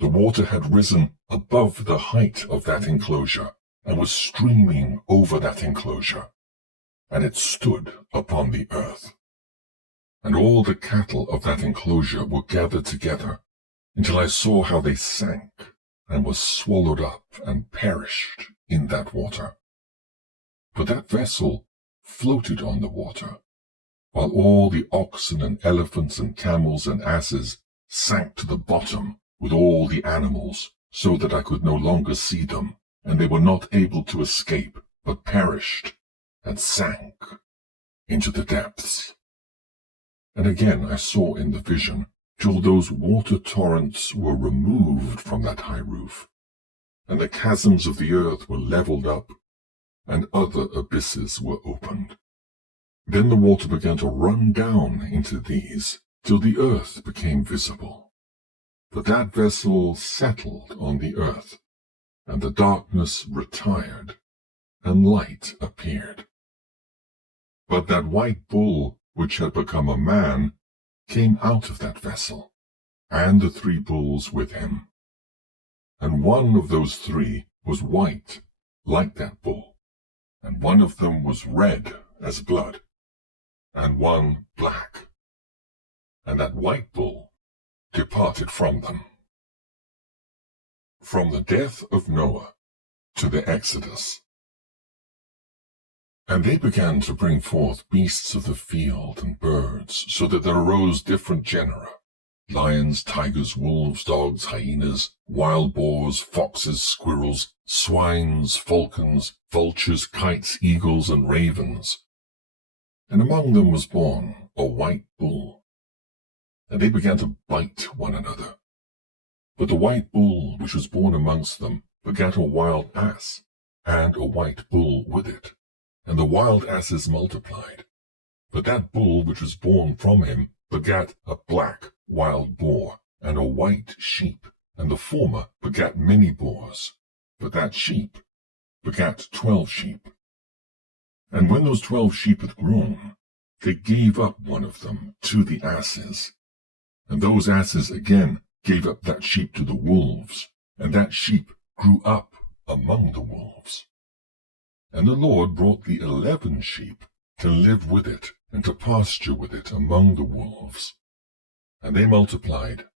the water had risen above the height of that enclosure, and was streaming over that enclosure. And it stood upon the earth. And all the cattle of that enclosure were gathered together, until I saw how they sank, and were swallowed up and perished in that water. But that vessel floated on the water, while all the oxen and elephants and camels and asses sank to the bottom with all the animals, so that I could no longer see them, and they were not able to escape, but perished, and sank into the depths. And again I saw in the vision, till those water torrents were removed from that high roof, and the chasms of the earth were levelled up, and other abysses were opened. Then the water began to run down into these, till the earth became visible. But that vessel settled on the earth, and the darkness retired, and light appeared. But that white bull, which had become a man, came out of that vessel, and the 3 bulls with him. And one of those 3 was white, like that bull, and one of them was red as blood, and one black. And that white bull departed from them. From the death of Noah to the Exodus. And they began to bring forth beasts of the field and birds, so that there arose different genera: lions, tigers, wolves, dogs, hyenas, wild boars, foxes, squirrels, swines, falcons, vultures, kites, eagles, and ravens. And among them was born a white bull. And they began to bite one another. But the white bull which was born amongst them begat a wild ass, and a white bull with it. And the wild asses multiplied. But that bull which was born from him begat a black wild boar, and a white sheep, and the former begat many boars, but that sheep begat 12 sheep. And when those 12 sheep had grown, they gave up one of them to the asses. And those asses again gave up that sheep to the wolves, and that sheep grew up among the wolves. And the Lord brought the 11 sheep to live with it, and to pasture with it among the wolves. And they multiplied,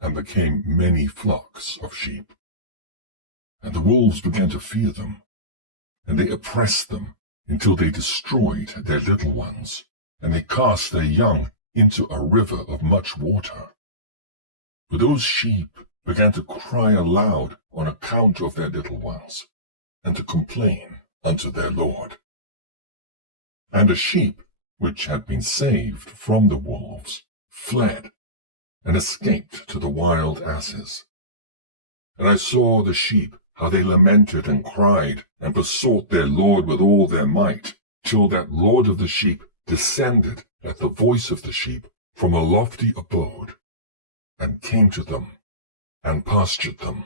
and became many flocks of sheep. And the wolves began to fear them, and they oppressed them until they destroyed their little ones, and they cast their young into a river of much water. But those sheep began to cry aloud on account of their little ones, and to complain unto their Lord. And a sheep which had been saved from the wolves fled, and escaped to the wild asses. And I saw the sheep, how they lamented and cried, and besought their Lord with all their might, till that Lord of the sheep descended at the voice of the sheep from a lofty abode, and came to them, and pastured them.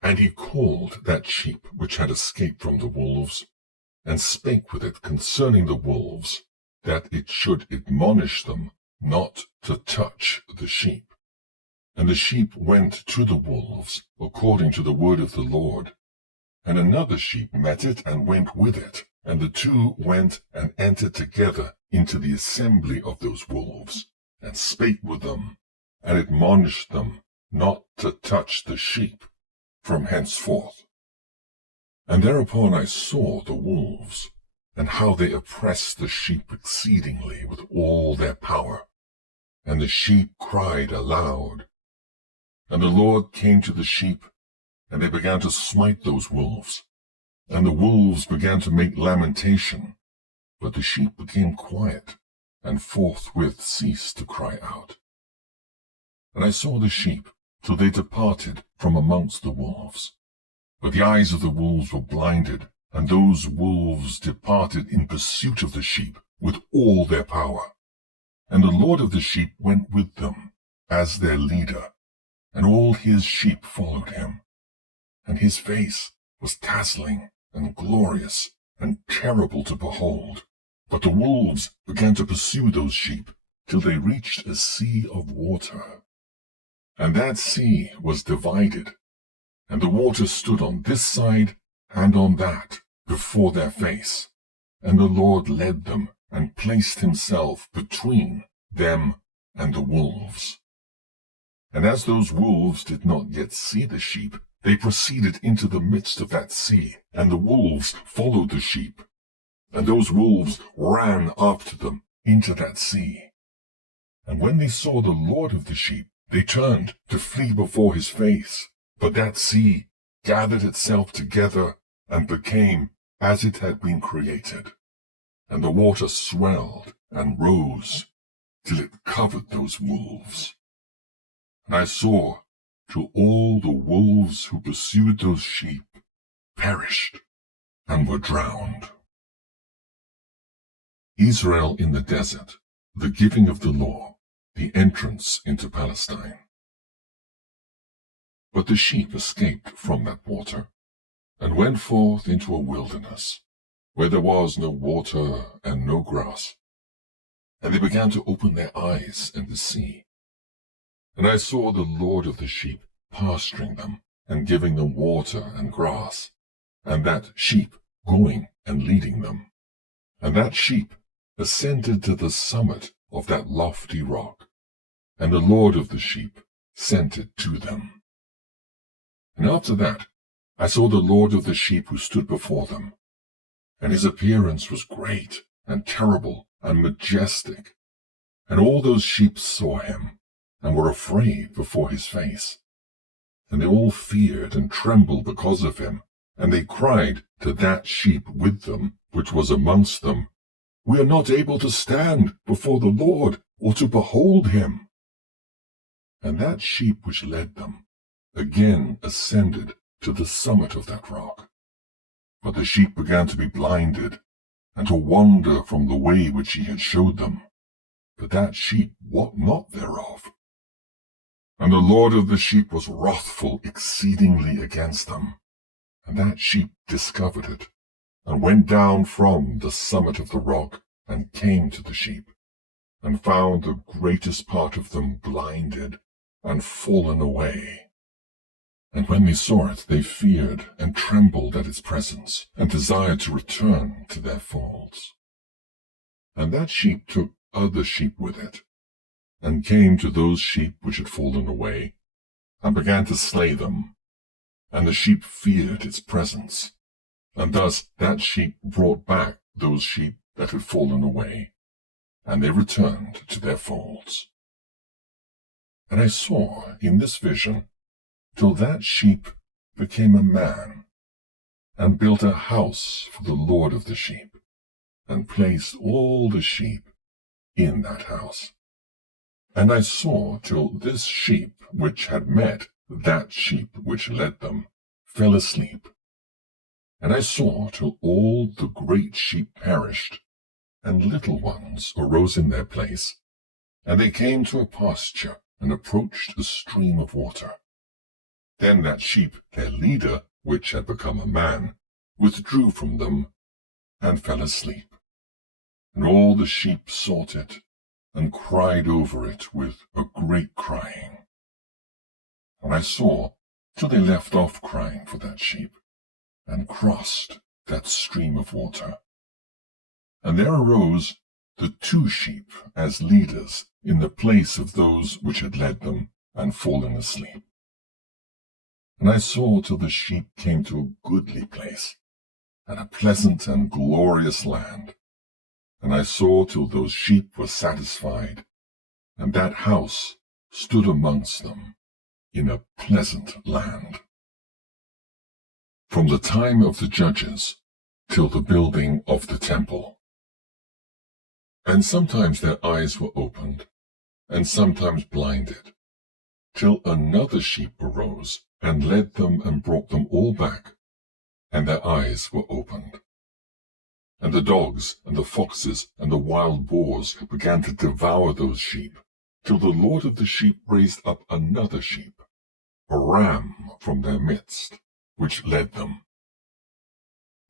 And he called that sheep which had escaped from the wolves, and spake with it concerning the wolves, that it should admonish them not to touch the sheep. And the sheep went to the wolves, according to the word of the Lord. And another sheep met it, and went with it, and the 2 went and entered together into the assembly of those wolves, and spake with them, and admonished them not to touch the sheep from henceforth. And thereupon I saw the wolves, and how they oppressed the sheep exceedingly with all their power. And the sheep cried aloud. And the Lord came to the sheep, and they began to smite those wolves. And the wolves began to make lamentation, but the sheep became quiet, and forthwith ceased to cry out. And I saw the sheep till they departed from amongst the wolves. But the eyes of the wolves were blinded, and those wolves departed in pursuit of the sheep with all their power. And the Lord of the sheep went with them as their leader, and all his sheep followed him. And his face was dazzling and glorious and terrible to behold. But the wolves began to pursue those sheep till they reached a sea of water. And that sea was divided, and the water stood on this side and on that before their face. And the Lord led them, and placed himself between them and the wolves. And as those wolves did not yet see the sheep, they proceeded into the midst of that sea, and the wolves followed the sheep. And those wolves ran after them into that sea. And when they saw the Lord of the sheep, they turned to flee before his face. But that sea gathered itself together and became as it had been created. And the water swelled and rose till it covered those wolves. And I saw till all the wolves who pursued those sheep perished and were drowned. Israel in the desert, the giving of the law, the entrance into Palestine. But the sheep escaped from that water, and went forth into a wilderness, where there was no water and no grass. and they began to open their eyes and to see. And I saw the Lord of the sheep pasturing them, and giving them water and grass, and that sheep going and leading them. And that sheep ascended to the summit of that lofty rock, and the Lord of the sheep sent it to them. And after that I saw the Lord of the sheep who stood before them, and his appearance was great and terrible and majestic. And all those sheep saw him, and were afraid before his face. And they all feared and trembled because of him, and they cried to that sheep with them, which was amongst them, We are not able to stand before the Lord, or to behold him. And that sheep which led them again ascended to the summit of that rock. But the sheep began to be blinded, and to wander from the way which he had showed them. But that sheep wot not thereof. And the Lord of the sheep was wrathful exceedingly against them. And that sheep discovered it, and went down from the summit of the rock, and came to the sheep, and found the greatest part of them blinded, and fallen away. And when they saw it, they feared and trembled at its presence, and desired to return to their folds. And that sheep took other sheep with it, and came to those sheep which had fallen away, and began to slay them. And the sheep feared its presence, and thus that sheep brought back those sheep that had fallen away, and they returned to their folds. And I saw in this vision till that sheep became a man, and built a house for the Lord of the sheep, and placed all the sheep in that house. And I saw till this sheep which had met that sheep which led them fell asleep. And I saw till all the great sheep perished, and little ones arose in their place, and they came to a pasture, and approached a stream of water. Then that sheep, their leader, which had become a man, withdrew from them, and fell asleep. And all the sheep sought it, and cried over it with a great crying. And I saw till they left off crying for that sheep, and crossed that stream of water. And there arose the 2 sheep as leaders in the place of those which had led them and fallen asleep. And I saw till the sheep came to a goodly place, and a pleasant and glorious land. And I saw till those sheep were satisfied, and that house stood amongst them in a pleasant land. From the time of the judges till the building of the temple. And sometimes their eyes were opened, and sometimes blinded, till another sheep arose, and led them and brought them all back, and their eyes were opened. And the dogs and the foxes and the wild boars began to devour those sheep, till the Lord of the sheep raised up another sheep, a ram from their midst, which led them.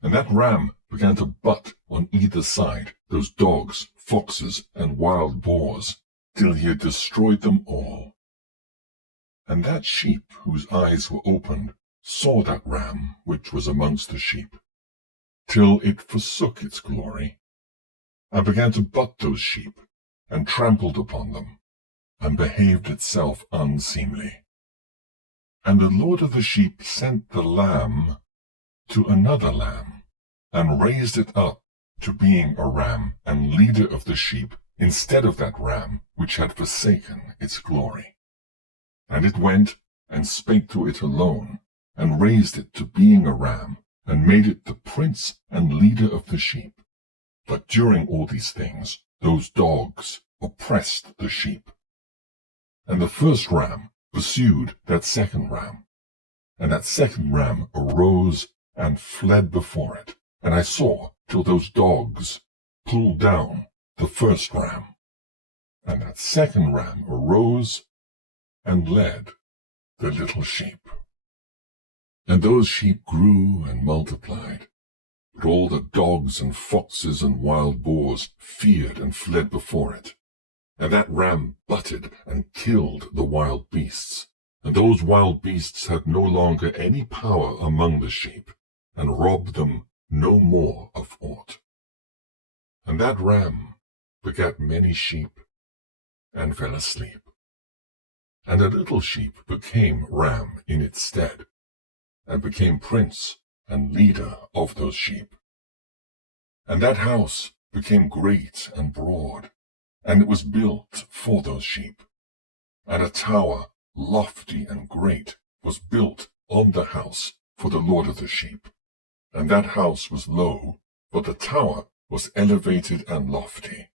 And that ram began to butt on either side those dogs, foxes, and wild boars, till he had destroyed them all. And that sheep whose eyes were opened saw that ram which was amongst the sheep, till it forsook its glory, and began to butt those sheep, and trampled upon them, and behaved itself unseemly. And the Lord of the sheep sent the lamb to another lamb, and raised it up to being a ram and leader of the sheep, instead of that ram which had forsaken its glory. And it went and spake to it alone, and raised it to being a ram, and made it the prince and leader of the sheep. But during all these things, those dogs oppressed the sheep. And the first ram pursued that second ram, and that second ram arose and fled before it. And I saw till those dogs pulled down the first ram, and that second ram arose and led the little sheep. And those sheep grew and multiplied, but all the dogs and foxes and wild boars feared and fled before it. And that ram butted and killed the wild beasts, and those wild beasts had no longer any power among the sheep, and robbed them no more of aught. And that ram begat many sheep, and fell asleep. And a little sheep became ram in its stead, and became prince and leader of those sheep. And that house became great and broad, and it was built for those sheep. And a tower, lofty and great, was built on the house for the Lord of the sheep. And that house was low, but the tower was elevated and lofty.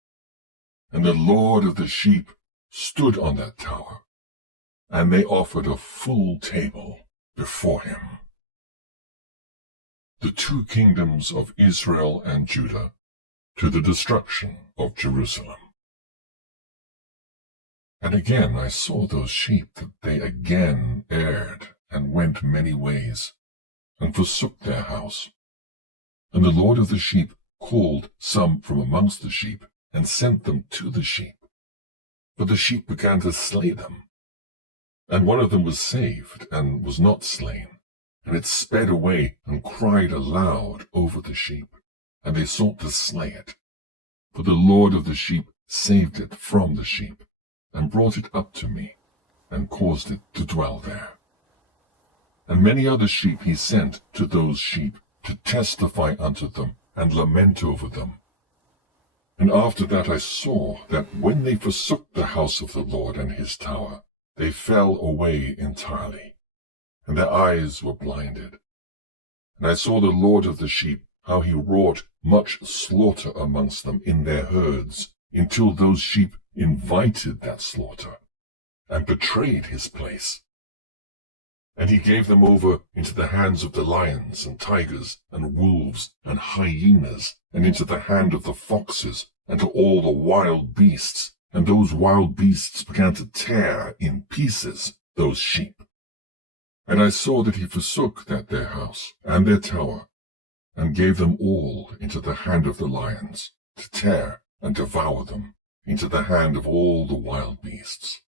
And the Lord of the sheep stood on that tower, and they offered a full table before him. The two kingdoms of Israel and Judah, to the destruction of Jerusalem. And again I saw those sheep that they again erred, and went many ways, and forsook their house. And the Lord of the sheep called some from amongst the sheep, and sent them to the sheep. But the sheep began to slay them. And one of them was saved, and was not slain. And it sped away, and cried aloud over the sheep, and they sought to slay it. But the Lord of the sheep saved it from the sheep, and brought it up to me, and caused it to dwell there. And many other sheep he sent to those sheep, to testify unto them, and lament over them. And after that I saw that when they forsook the house of the Lord and his tower, they fell away entirely, and their eyes were blinded. And I saw the Lord of the sheep, how he wrought much slaughter amongst them in their herds, until those sheep invited that slaughter, and betrayed his place. And he gave them over into the hands of the lions and tigers and wolves and hyenas, and into the hand of the foxes, and to all the wild beasts, and those wild beasts began to tear in pieces those sheep. And I saw that he forsook their house and their tower, and gave them all into the hand of the lions, to tear and devour them, into the hand of all the wild beasts.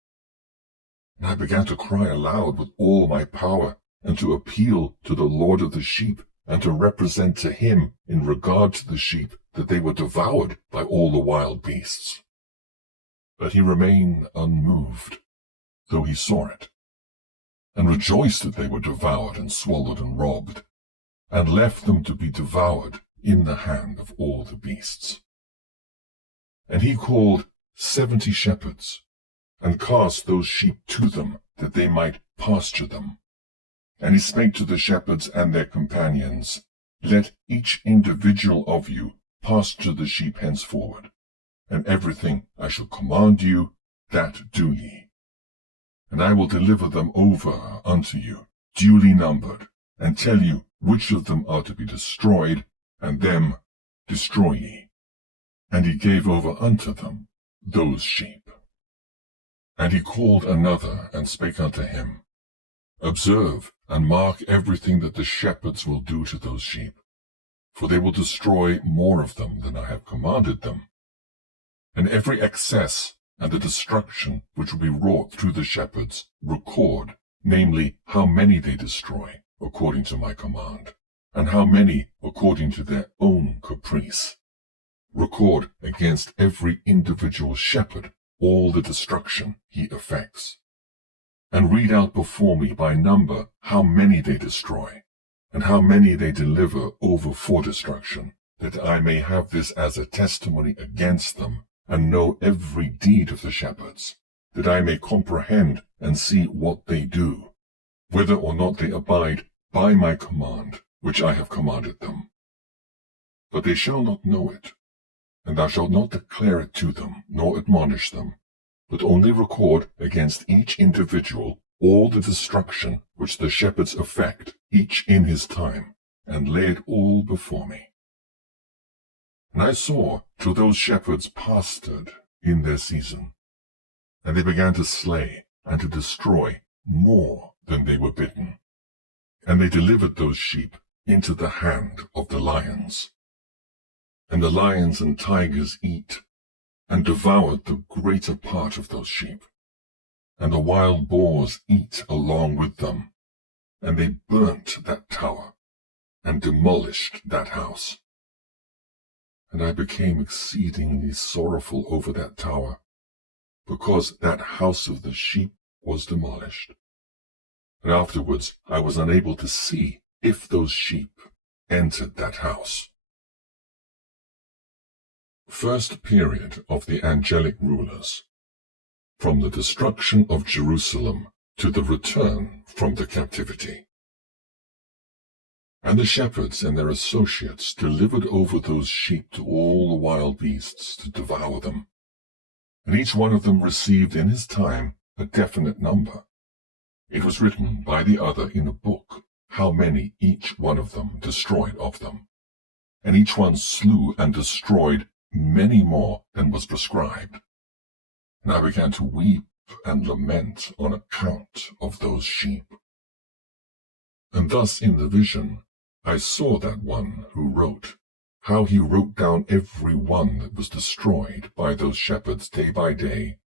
And I began to cry aloud with all my power, and to appeal to the Lord of the sheep, and to represent to him in regard to the sheep that they were devoured by all the wild beasts. But he remained unmoved, though he saw it, and rejoiced that they were devoured and swallowed and robbed, and left them to be devoured in the hand of all the beasts. And he called 70 shepherds, and cast those sheep to them, that they might pasture them. And he spake to the shepherds and their companions, Let each individual of you pasture the sheep henceforward, and everything I shall command you, that do ye. And I will deliver them over unto you, duly numbered, and tell you which of them are to be destroyed, and them destroy ye. And he gave over unto them those sheep. And he called another, and spake unto him, Observe, and mark everything that the shepherds will do to those sheep, for they will destroy more of them than I have commanded them. And every excess and the destruction which will be wrought through the shepherds record, namely, how many they destroy, according to my command, and how many according to their own caprice. Record against every individual shepherd all the destruction he effects. And read out before me by number how many they destroy, and how many they deliver over for destruction, that I may have this as a testimony against them, and know every deed of the shepherds, that I may comprehend and see what they do, whether or not they abide by my command, which I have commanded them. But they shall not know it, and thou shalt not declare it to them, nor admonish them, but only record against each individual all the destruction which the shepherds effect, each in his time, and lay it all before me. And I saw till those shepherds pastured in their season, and they began to slay and to destroy more than they were bidden. And they delivered those sheep into the hand of the lions. And the lions and tigers eat, and devoured the greater part of those sheep. And the wild boars eat along with them, and they burnt that tower, and demolished that house. And I became exceedingly sorrowful over that tower, because that house of the sheep was demolished. And afterwards I was unable to see if those sheep entered that house. First period of the angelic rulers, from the destruction of Jerusalem to the return from the captivity. And the shepherds and their associates delivered over those sheep to all the wild beasts to devour them. And each one of them received in his time a definite number. It was written by the other in a book how many each one of them destroyed of them. And each one slew and destroyed many more than was prescribed. And I began to weep and lament on account of those sheep. And thus in the vision I saw that one who wrote, how he wrote down every one that was destroyed by those shepherds day by day,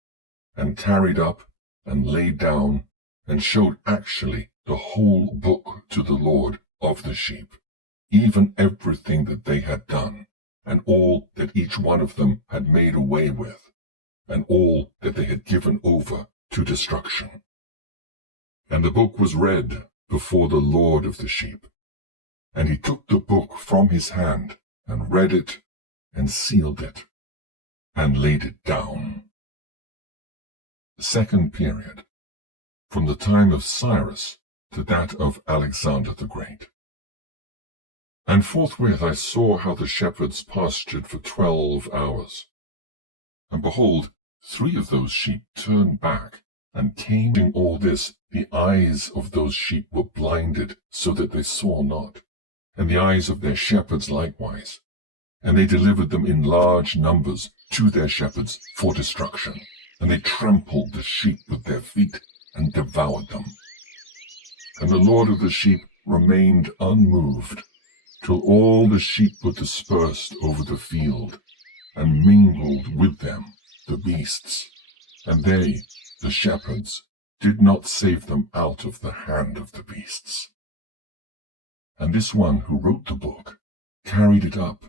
and carried up and laid down, and showed actually the whole book to the Lord of the sheep, even everything that they had done, and all that each one of them had made away with, and all that they had given over to destruction. And the book was read before the Lord of the sheep. And he took the book from his hand, and read it, and sealed it, and laid it down. Second period, from the time of Cyrus to that of Alexander the Great. And forthwith I saw how the shepherds pastured for 12 hours. And behold, 3 of those sheep turned back, and came in all this, the eyes of those sheep were blinded, so that they saw not, and the eyes of their shepherds likewise. And they delivered them in large numbers to their shepherds for destruction. And they trampled the sheep with their feet, and devoured them. And the Lord of the sheep remained unmoved, till all the sheep were dispersed over the field, and mingled with them the beasts. And they, the shepherds, did not save them out of the hand of the beasts. And this one who wrote the book carried it up,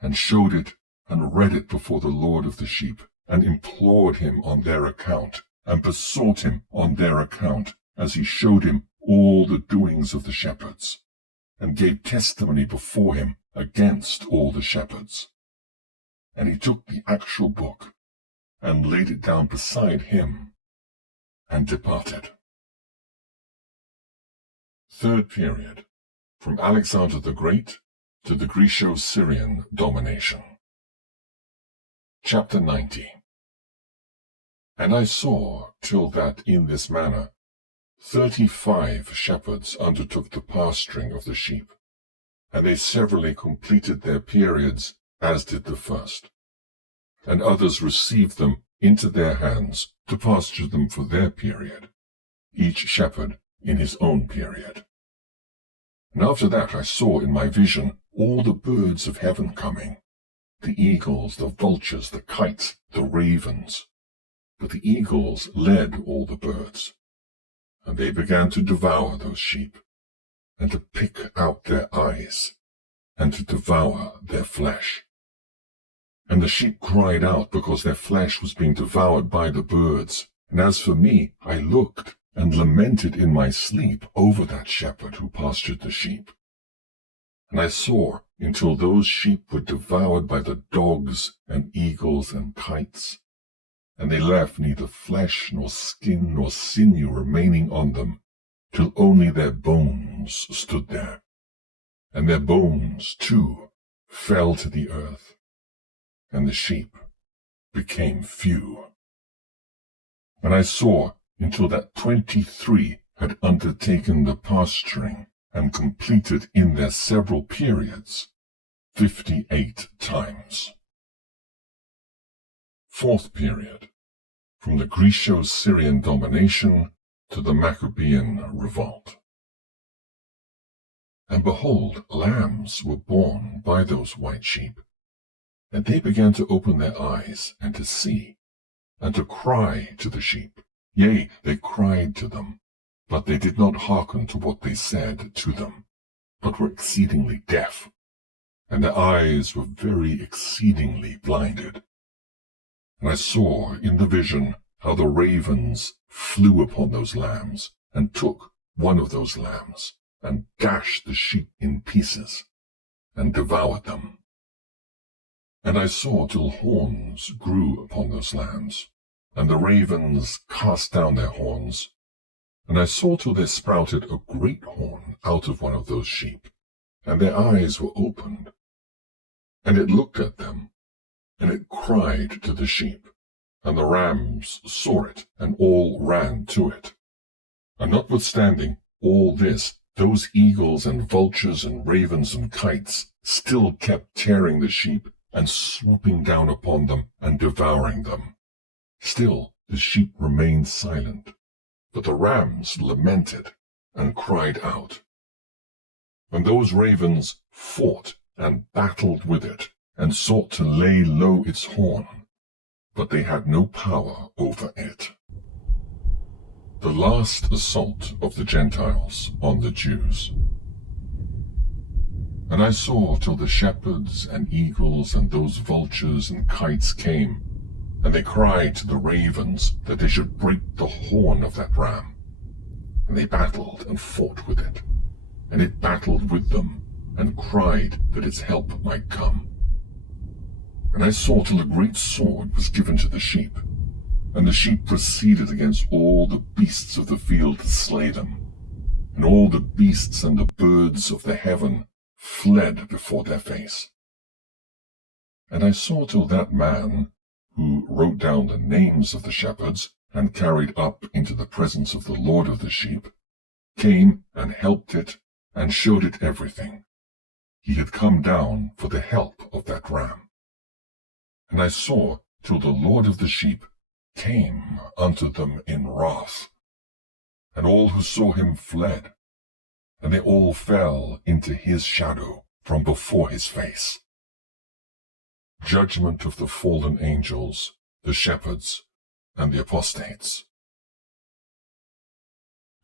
and showed it, and read it before the Lord of the sheep, and implored him on their account, and besought him on their account, as he showed him all the doings of the shepherds, and gave testimony before him against all the shepherds. And he took the actual book, and laid it down beside him, and departed. Third period, from Alexander the Great to the Grecian domination. Chapter 90. And I saw, till that in this manner 35 shepherds undertook the pasturing of the sheep, and they severally completed their periods, as did the first. And others received them into their hands to pasture them for their period, each shepherd in his own period. And after that I saw in my vision all the birds of heaven coming, the eagles, the vultures, the kites, the ravens. But the eagles led all the birds, and they began to devour those sheep, and to pick out their eyes, and to devour their flesh. And the sheep cried out because their flesh was being devoured by the birds. And as for me, I looked and lamented in my sleep over that shepherd who pastured the sheep. And I saw until those sheep were devoured by the dogs and eagles and kites, and they left neither flesh nor skin nor sinew remaining on them, till only their bones stood there. And their bones, too, fell to the earth, and the sheep became few. And I saw until that 23 had undertaken the pasturing, and completed in their several periods 58 times. Fourth period, from the Greco-Syrian domination to the Maccabean revolt. And behold, lambs were born by those white sheep. And they began to open their eyes, and to see, and to cry to the sheep. Yea, they cried to them, but they did not hearken to what they said to them, but were exceedingly deaf, and their eyes were very exceedingly blinded. And I saw in the vision how the ravens flew upon those lambs, and took one of those lambs, and dashed the sheep in pieces, and devoured them. And I saw till horns grew upon those lambs, and the ravens cast down their horns. And I saw till there sprouted a great horn out of one of those sheep, and their eyes were opened. And it looked at them, and it cried to the sheep, and the rams saw it, and all ran to it. And notwithstanding all this, those eagles and vultures and ravens and kites still kept tearing the sheep, and swooping down upon them, and devouring them. Still the sheep remained silent, but the rams lamented, and cried out. And those ravens fought, and battled with it, and sought to lay low its horn, but they had no power over it. The last assault of the Gentiles on the Jews. And I saw till the shepherds and eagles and those vultures and kites came, and they cried to the ravens that they should break the horn of that ram. And they battled and fought with it, and it battled with them, and cried that its help might come. And I saw till a great sword was given to the sheep, and the sheep proceeded against all the beasts of the field to slay them, and all the beasts and the birds of the heaven fled before their face. And I saw till that man, who wrote down the names of the shepherds, and carried up into the presence of the Lord of the sheep, came and helped it, and showed it everything. He had come down for the help of that ram. And I saw till the Lord of the sheep came unto them in wrath, and all who saw him fled, and they all fell into his shadow from before his face. Judgment of the fallen angels, the shepherds, and the apostates.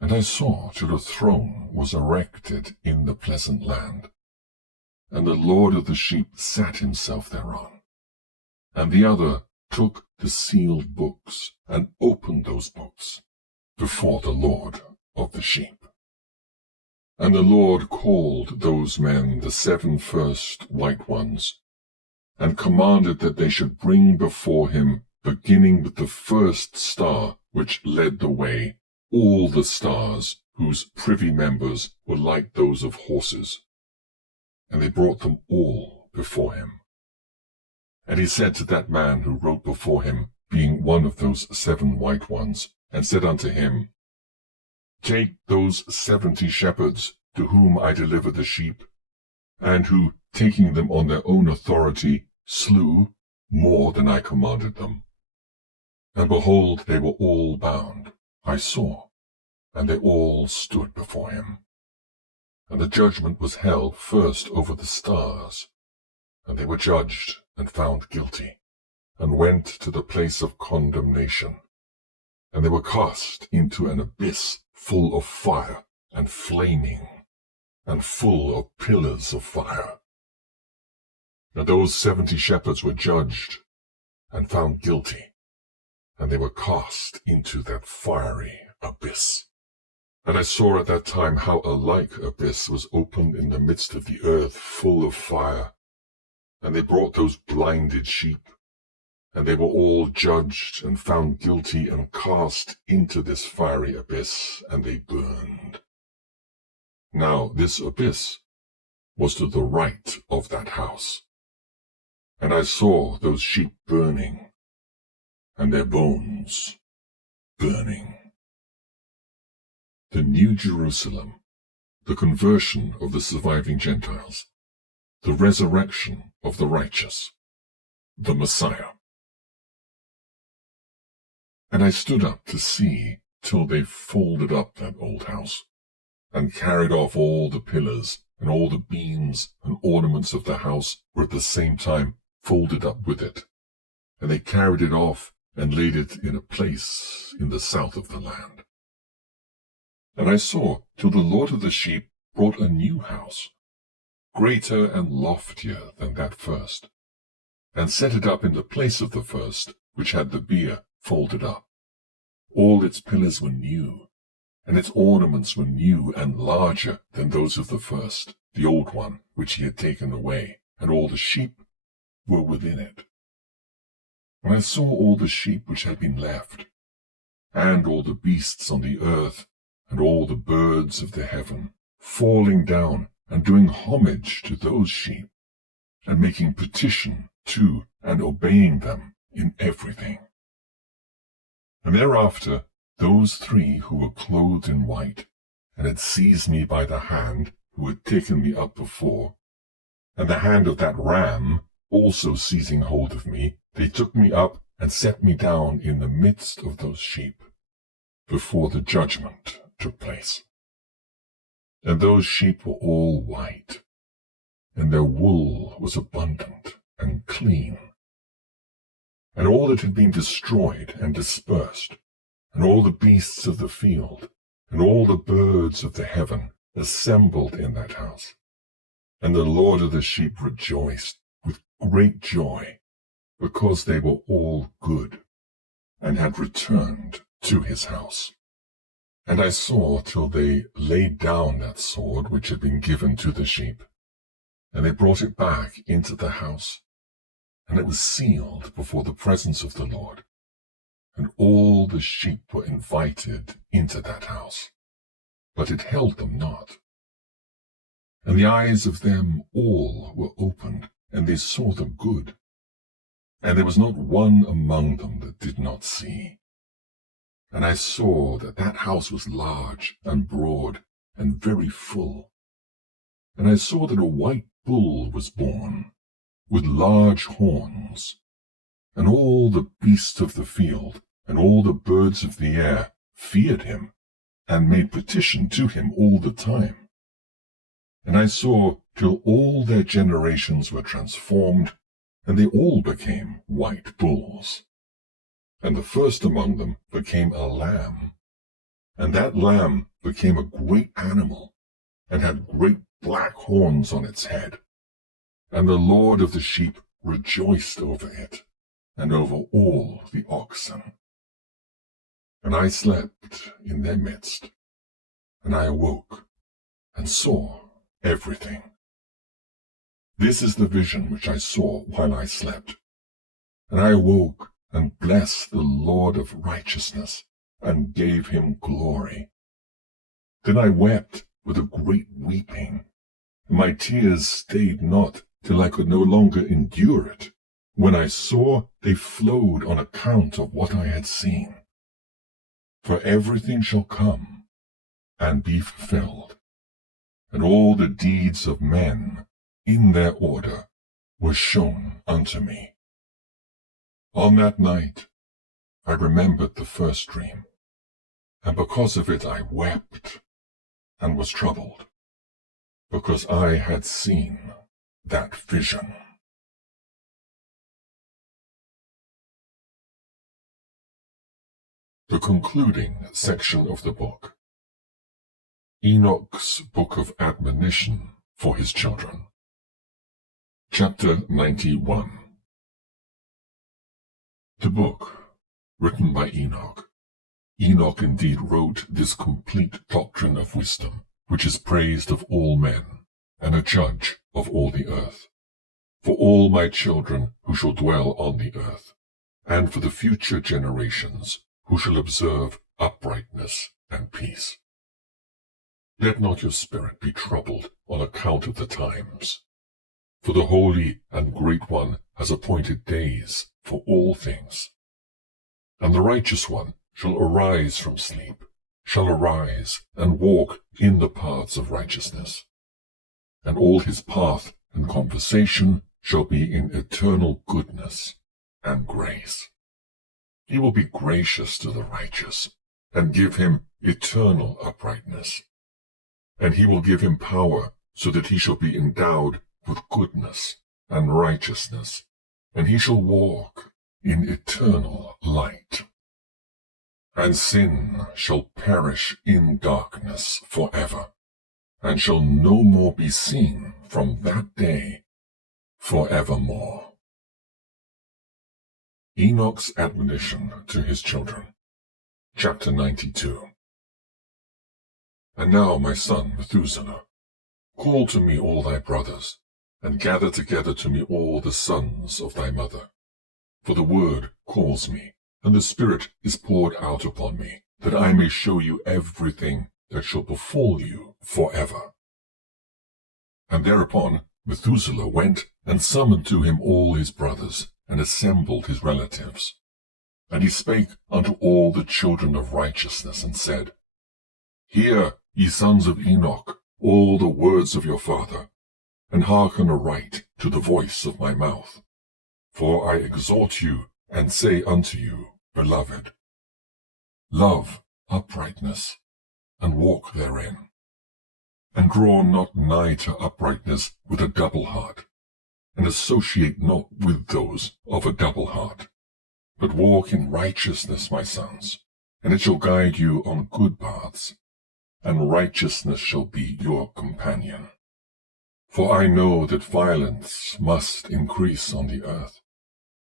And I saw till a throne was erected in the pleasant land, and the Lord of the sheep sat himself thereon, and the other took the sealed books, and opened those books before the Lord of the sheep. And the Lord called those men the 7 first white ones, and commanded that they should bring before him, beginning with the first star which led the way, all the stars whose privy members were like those of horses. And they brought them all before him. And he said to that man who wrote before him, being one of those 7 white ones, and said unto him, Take those 70 shepherds, to whom I deliver the sheep, and who, taking them on their own authority, slew more than I commanded them. And behold, they were all bound, I saw, and they all stood before him. And the judgment was held first over the stars, and they were judged and found guilty, and went to the place of condemnation. And they were cast into an abyss full of fire and flaming, and full of pillars of fire. And those 70 shepherds were judged and found guilty, and they were cast into that fiery abyss. And I saw at that time how a like abyss was opened in the midst of the earth, full of fire. And they brought those blinded sheep, and they were all judged and found guilty, and cast into this fiery abyss, and they burned. Now this abyss was to the right of that house. And I saw those sheep burning, and their bones burning. The New Jerusalem, the conversion of the surviving Gentiles, the resurrection of the righteous, the Messiah. And I stood up to see till they folded up that old house, and carried off all the pillars, and all the beams and ornaments of the house were at the same time folded up with it. And they carried it off and laid it in a place in the south of the land. And I saw till the Lord of the sheep brought a new house, greater and loftier than that first, and set it up in the place of the first, which had the bier folded up. All its pillars were new, and its ornaments were new and larger than those of the first, the old one which he had taken away, and all the sheep were within it. And I saw all the sheep which had been left, and all the beasts on the earth, and all the birds of the heaven, falling down and doing homage to those sheep, and making petition to and obeying them in everything. And thereafter those three who were clothed in white, and had seized me by the hand, who had taken me up before, and the hand of that ram also seizing hold of me, they took me up and set me down in the midst of those sheep, before the judgment took place. And those sheep were all white, and their wool was abundant and clean. And all that had been destroyed and dispersed, and all the beasts of the field, and all the birds of the heaven assembled in that house. And the Lord of the sheep rejoiced with great joy, because they were all good, and had returned to his house. And I saw till they laid down that sword which had been given to the sheep, and they brought it back into the house, and it was sealed before the presence of the Lord, and all the sheep were invited into that house, but it held them not. And the eyes of them all were opened, and they saw the good, and there was not one among them that did not see. And I saw that that house was large and broad and very full. And I saw that a white bull was born, with large horns, and all the beasts of the field and all the birds of the air feared him, and made petition to him all the time. And I saw till all their generations were transformed, and they all became white bulls. And the first among them became a lamb, and that lamb became a great animal, and had great black horns on its head. And the Lord of the sheep rejoiced over it, and over all the oxen. And I slept in their midst, and I awoke, and saw everything. This is the vision which I saw while I slept. And I awoke, and blessed the Lord of righteousness, and gave him glory. Then I wept with a great weeping, and my tears stayed not till I could no longer endure it, when I saw they flowed on account of what I had seen. For everything shall come, and be fulfilled, and all the deeds of men, in their order, were shown unto me. On that night I remembered the first dream, and because of it I wept, and was troubled, because I had seen that vision. The concluding section of the book. Enoch's Book of Admonition for his children. Chapter 91. The book, written by Enoch. Enoch indeed wrote this complete doctrine of wisdom, which is praised of all men, and a judge of all the earth, for all my children who shall dwell on the earth, and for the future generations who shall observe uprightness and peace. Let not your spirit be troubled on account of the times, for the Holy and Great One has appointed days for all things. And the righteous one shall arise from sleep, shall arise and walk in the paths of righteousness. And all his path and conversation shall be in eternal goodness and grace. He will be gracious to the righteous, and give him eternal uprightness. and he will give him power, so that he shall be endowed with goodness and righteousness, and he shall walk in eternal light. And sin shall perish in darkness forever, and shall no more be seen from that day forevermore. Enoch's admonition to his children. Chapter 92. And now, my son Methuselah, call to me all thy brothers, and gather together to me all the sons of thy mother. For the word calls me, and the Spirit is poured out upon me, that I may show you everything that shall befall you forever. And thereupon Methuselah went and summoned to him all his brothers, and assembled his relatives. And he spake unto all the children of righteousness, and said, Hear, ye sons of Enoch, all the words of your father, and hearken aright to the voice of my mouth. For I exhort you, and say unto you, Beloved, love uprightness, and walk therein. And draw not nigh to uprightness with a double heart, and associate not with those of a double heart, but walk in righteousness, my sons, and it shall guide you on good paths, and righteousness shall be your companion. For I know that violence must increase on the earth,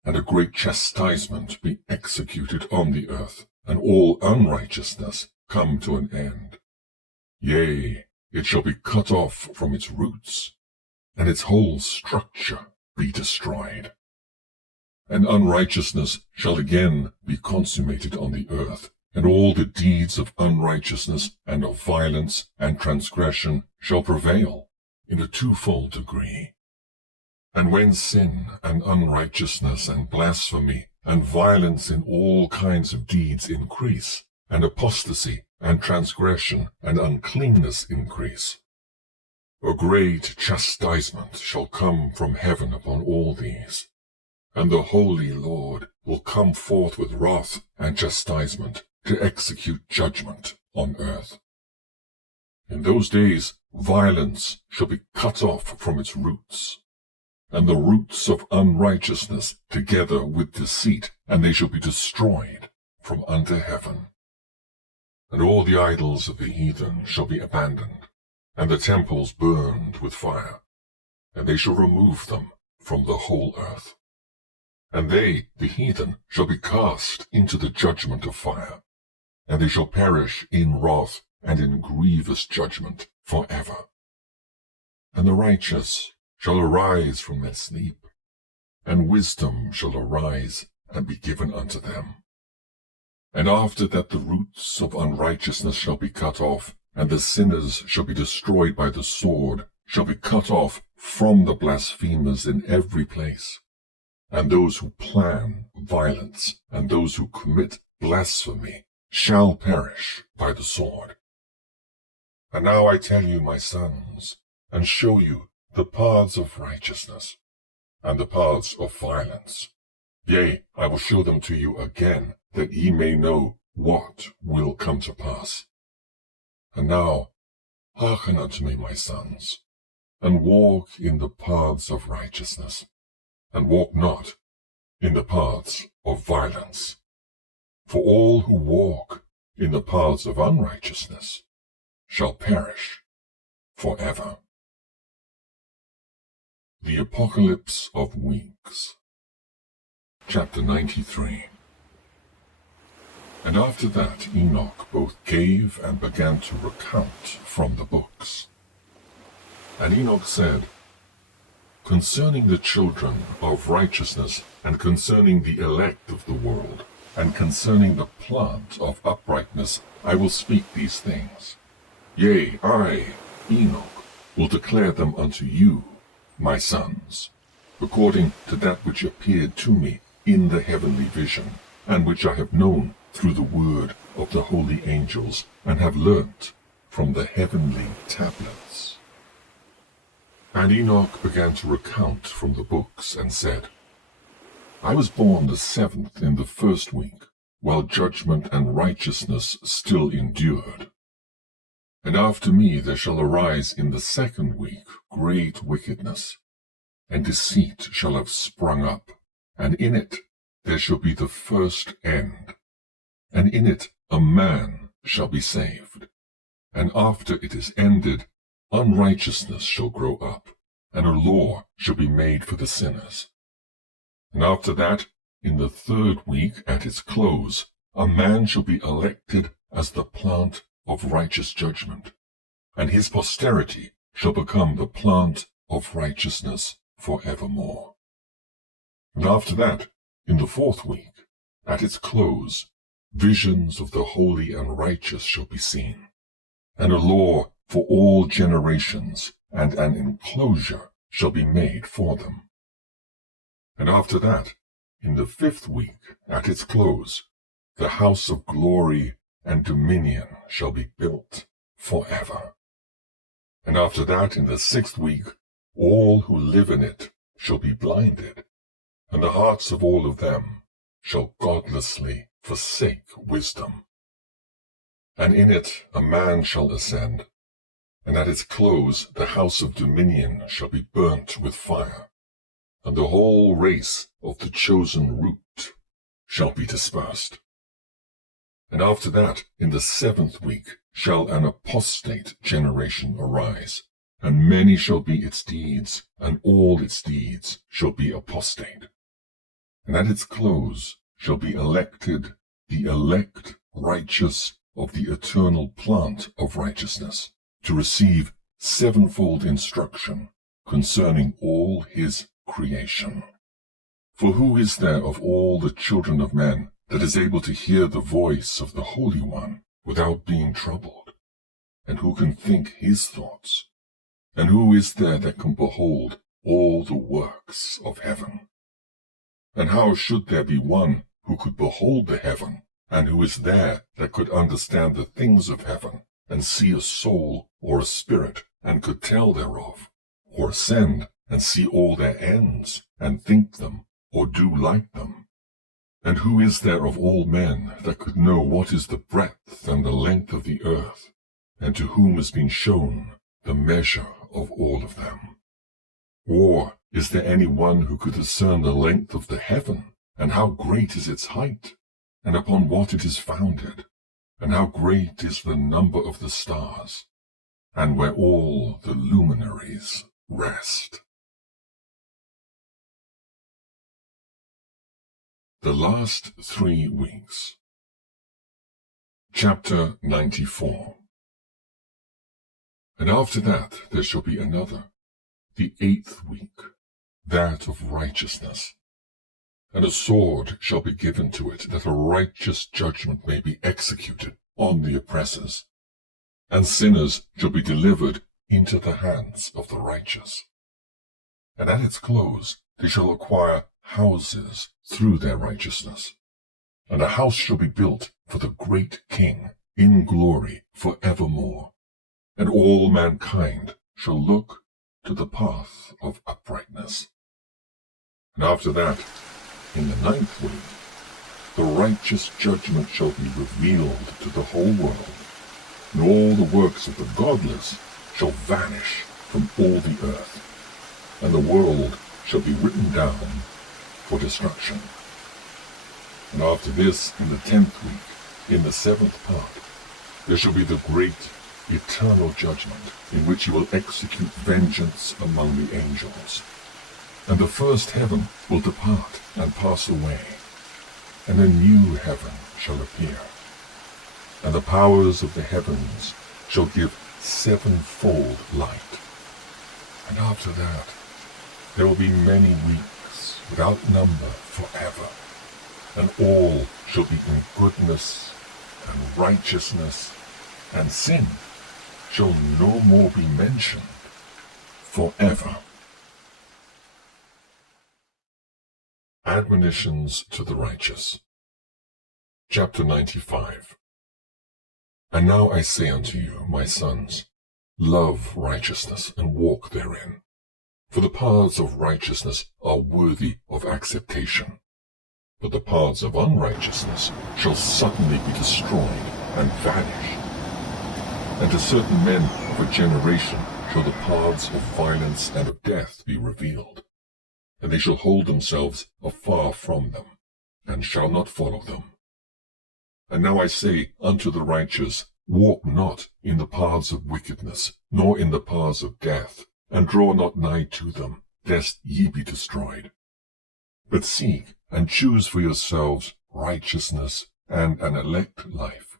and a great chastisement be executed on the earth, and all unrighteousness come to an end. Yea, it shall be cut off from its roots, and its whole structure be destroyed. And unrighteousness shall again be consummated on the earth, and all the deeds of unrighteousness and of violence and transgression shall prevail in a twofold degree. And when sin and unrighteousness and blasphemy and violence in all kinds of deeds increase, and apostasy and transgression and uncleanness increase, a great chastisement shall come from heaven upon all these, and the Holy Lord will come forth with wrath and chastisement to execute judgment on earth. In those days violence shall be cut off from its roots, and the roots of unrighteousness together with deceit, and they shall be destroyed from under heaven. And all the idols of the heathen shall be abandoned, and the temples burned with fire, and they shall remove them from the whole earth. And they, the heathen, shall be cast into the judgment of fire, and they shall perish in wrath and in grievous judgment forever. And the righteous shall arise from their sleep, and wisdom shall arise and be given unto them. And after that the roots of unrighteousness shall be cut off, and the sinners shall be destroyed by the sword, shall be cut off from the blasphemers in every place, and those who plan violence, and those who commit blasphemy, shall perish by the sword. And now I tell you, my sons, and show you the paths of righteousness, and the paths of violence. Yea, I will show them to you again, that ye may know what will come to pass. And now, hearken unto me, my sons, and walk in the paths of righteousness, and walk not in the paths of violence. For all who walk in the paths of unrighteousness shall perish forever. The Apocalypse of Weeks. Chapter 93. And after that Enoch both gave and began to recount from the books. And Enoch said, Concerning the children of righteousness, and concerning the elect of the world, and concerning the plant of uprightness, I will speak these things. Yea, I, Enoch, will declare them unto you, my sons, according to that which appeared to me in the heavenly vision, and which I have known through the word of the holy angels, and have learnt from the heavenly tablets. And Enoch began to recount from the books, and said, I was born the 7th in the 1st week, while judgment and righteousness still endured. And after me there shall arise in the 2nd week great wickedness, and deceit shall have sprung up, and in it there shall be the first end. And in it a man shall be saved. And after it is ended, unrighteousness shall grow up, and a law shall be made for the sinners. And after that, in the 3rd week at its close, a man shall be elected as the plant of righteous judgment, and his posterity shall become the plant of righteousness forevermore. And after that, in the 4th week, at its close, visions of the holy and righteous shall be seen, and a law for all generations, and an enclosure shall be made for them. And after that, in the 5th week, at its close, the house of glory and dominion shall be built forever. And after that, in the 6th week, all who live in it shall be blinded, and the hearts of all of them shall godlessly forsake wisdom. And in it a man shall ascend, and at its close the house of dominion shall be burnt with fire, and the whole race of the chosen root shall be dispersed. And after that, in the 7th week, shall an apostate generation arise, and many shall be its deeds, and all its deeds shall be apostate. And at its close shall be elected the elect righteous of the eternal plant of righteousness, to receive 7-fold instruction concerning all his creation. For who is there of all the children of men that is able to hear the voice of the Holy One without being troubled? And who can think his thoughts? And who is there that can behold all the works of heaven? And how should there be one who could behold the heaven, and who is there that could understand the things of heaven, and see a soul or a spirit, and could tell thereof, or ascend and see all their ends, and think them, or do like them? And who is there of all men that could know what is the breadth and the length of the earth, and to whom has been shown the measure of all of them? Or is there any one who could discern the length of the heaven, and how great is its height, and upon what it is founded, and how great is the number of the stars, and where all the luminaries rest? The last 3 weeks. Chapter 94. And after that there shall be another, the 8th week, that of righteousness. And a sword shall be given to it, that a righteous judgment may be executed on the oppressors. And sinners shall be delivered into the hands of the righteous. And at its close they shall acquire houses through their righteousness. And a house shall be built for the great King in glory forevermore. And all mankind shall look to the path of uprightness. And after that, in the 9th week, the righteous judgment shall be revealed to the whole world, and all the works of the godless shall vanish from all the earth, and the world shall be written down for destruction. And after this, in the 10th week, in the 7th part, there shall be the great eternal judgment, in which he will execute vengeance among the angels. And the first heaven will depart and pass away, and a new heaven shall appear. And the powers of the heavens shall give 7-fold light. And after that, there will be many weeks without number forever, and all shall be in goodness and righteousness, and sin shall no more be mentioned forever. Admonitions to the righteous. Chapter 95. And now I say unto you, my sons, love righteousness and walk therein. For the paths of righteousness are worthy of acceptation, but the paths of unrighteousness shall suddenly be destroyed and vanish. And to certain men of a generation shall the paths of violence and of death be revealed, and they shall hold themselves afar from them, and shall not follow them. And now I say unto the righteous, walk not in the paths of wickedness, nor in the paths of death, and draw not nigh to them, lest ye be destroyed. But seek and choose for yourselves righteousness and an elect life,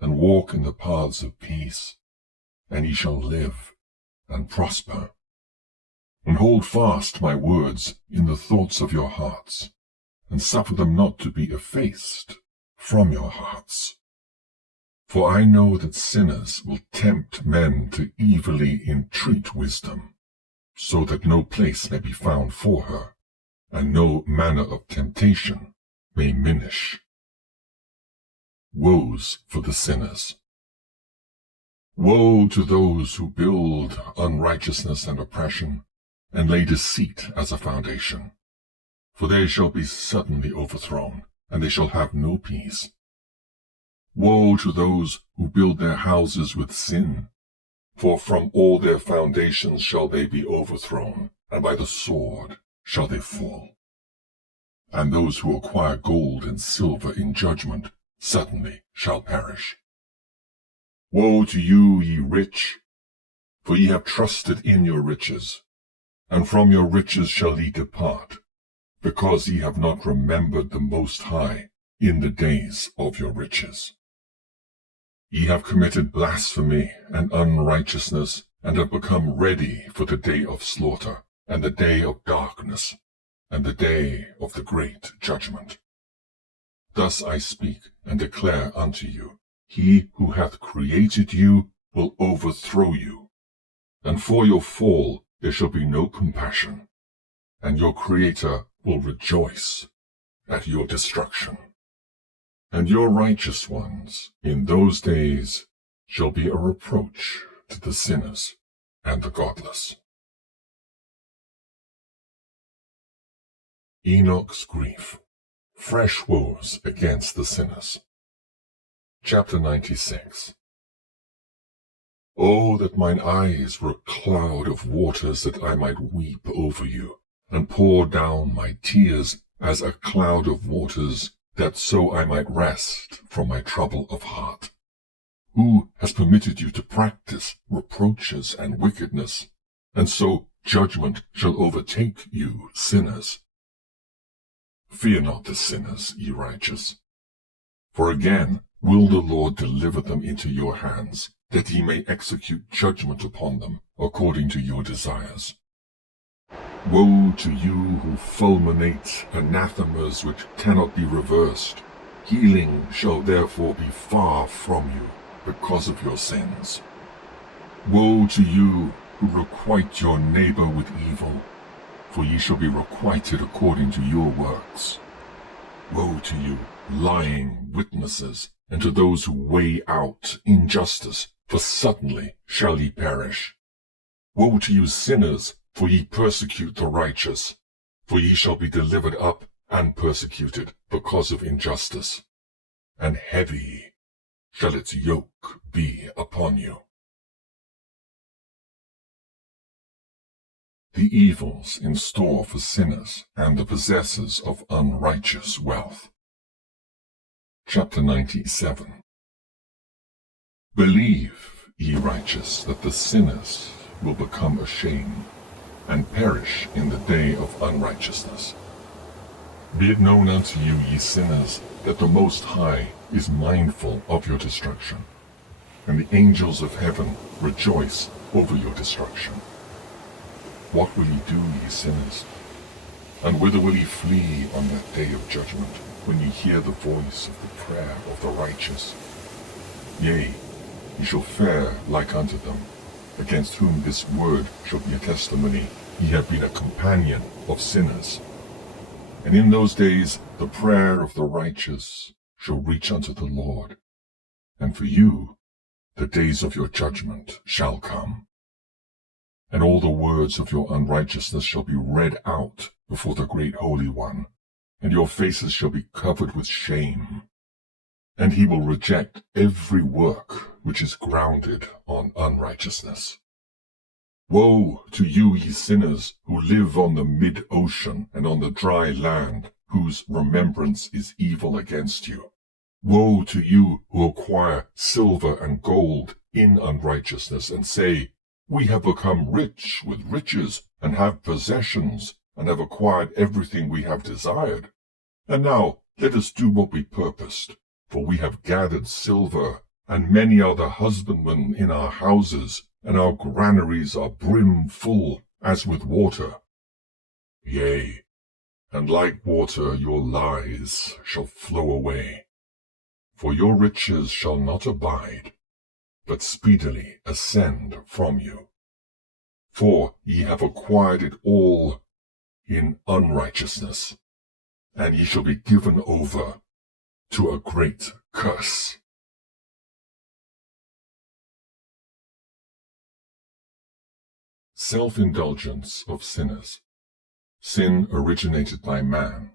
and walk in the paths of peace, and ye shall live and prosper. And hold fast my words in the thoughts of your hearts, and suffer them not to be effaced from your hearts. For I know that sinners will tempt men to evilly entreat wisdom, so that no place may be found for her, and no manner of temptation may minish. Woes for the sinners! Woe to those who build unrighteousness and oppression, and lay deceit as a foundation. For they shall be suddenly overthrown, and they shall have no peace. Woe to those who build their houses with sin, for from all their foundations shall they be overthrown, and by the sword shall they fall. And those who acquire gold and silver in judgment suddenly shall perish. Woe to you, ye rich, for ye have trusted in your riches, and from your riches shall ye depart, because ye have not remembered the Most High in the days of your riches. Ye have committed blasphemy and unrighteousness, and have become ready for the day of slaughter, and the day of darkness, and the day of the great judgment. Thus I speak and declare unto you, he who hath created you will overthrow you, and for your fall there shall be no compassion, and your Creator will rejoice at your destruction. And your righteous ones in those days shall be a reproach to the sinners and the godless. Enoch's grief. Fresh woes against the sinners. Chapter 96. Oh, that mine eyes were a cloud of waters, that I might weep over you, and pour down my tears as a cloud of waters, that so I might rest from my trouble of heart. Who has permitted you to practice reproaches and wickedness, and so judgment shall overtake you, sinners? Fear not the sinners, ye righteous, for again will the Lord deliver them into your hands, that ye may execute judgment upon them according to your desires. Woe to you who fulminate anathemas which cannot be reversed. Healing shall therefore be far from you because of your sins. Woe to you who requite your neighbor with evil, for ye shall be requited according to your works. Woe to you, lying witnesses, and to those who weigh out injustice, for suddenly shall ye perish. Woe to you, sinners, for ye persecute the righteous, for ye shall be delivered up and persecuted because of injustice, and heavy shall its yoke be upon you. The evils in store for sinners and the possessors of unrighteous wealth. Chapter 97. Believe, ye righteous, that the sinners will become ashamed, and perish in the day of unrighteousness. Be it known unto you, ye sinners, that the Most High is mindful of your destruction, and the angels of heaven rejoice over your destruction. What will ye do, ye sinners? And whither will ye flee on that day of judgment, when ye hear the voice of the prayer of the righteous? Yea, ye shall fare like unto them, against whom this word shall be a testimony. Ye have been a companion of sinners. And in those days the prayer of the righteous shall reach unto the Lord, and for you the days of your judgment shall come. And all the words of your unrighteousness shall be read out before the great Holy One, and your faces shall be covered with shame. And he will reject every work which is grounded on unrighteousness. Woe to you, ye sinners, who live on the mid-ocean and on the dry land, whose remembrance is evil against you. Woe to you who acquire silver and gold in unrighteousness, and say, We have become rich with riches, and have possessions, and have acquired everything we have desired. And now let us do what we purposed, for we have gathered silver, and many are the husbandmen in our houses, and our granaries are brim full, as with water. Yea, and like water your lies shall flow away. For your riches shall not abide, but speedily ascend from you. For ye have acquired it all in unrighteousness, and ye shall be given over to a great curse. Self-indulgence of sinners. Sin originated by man.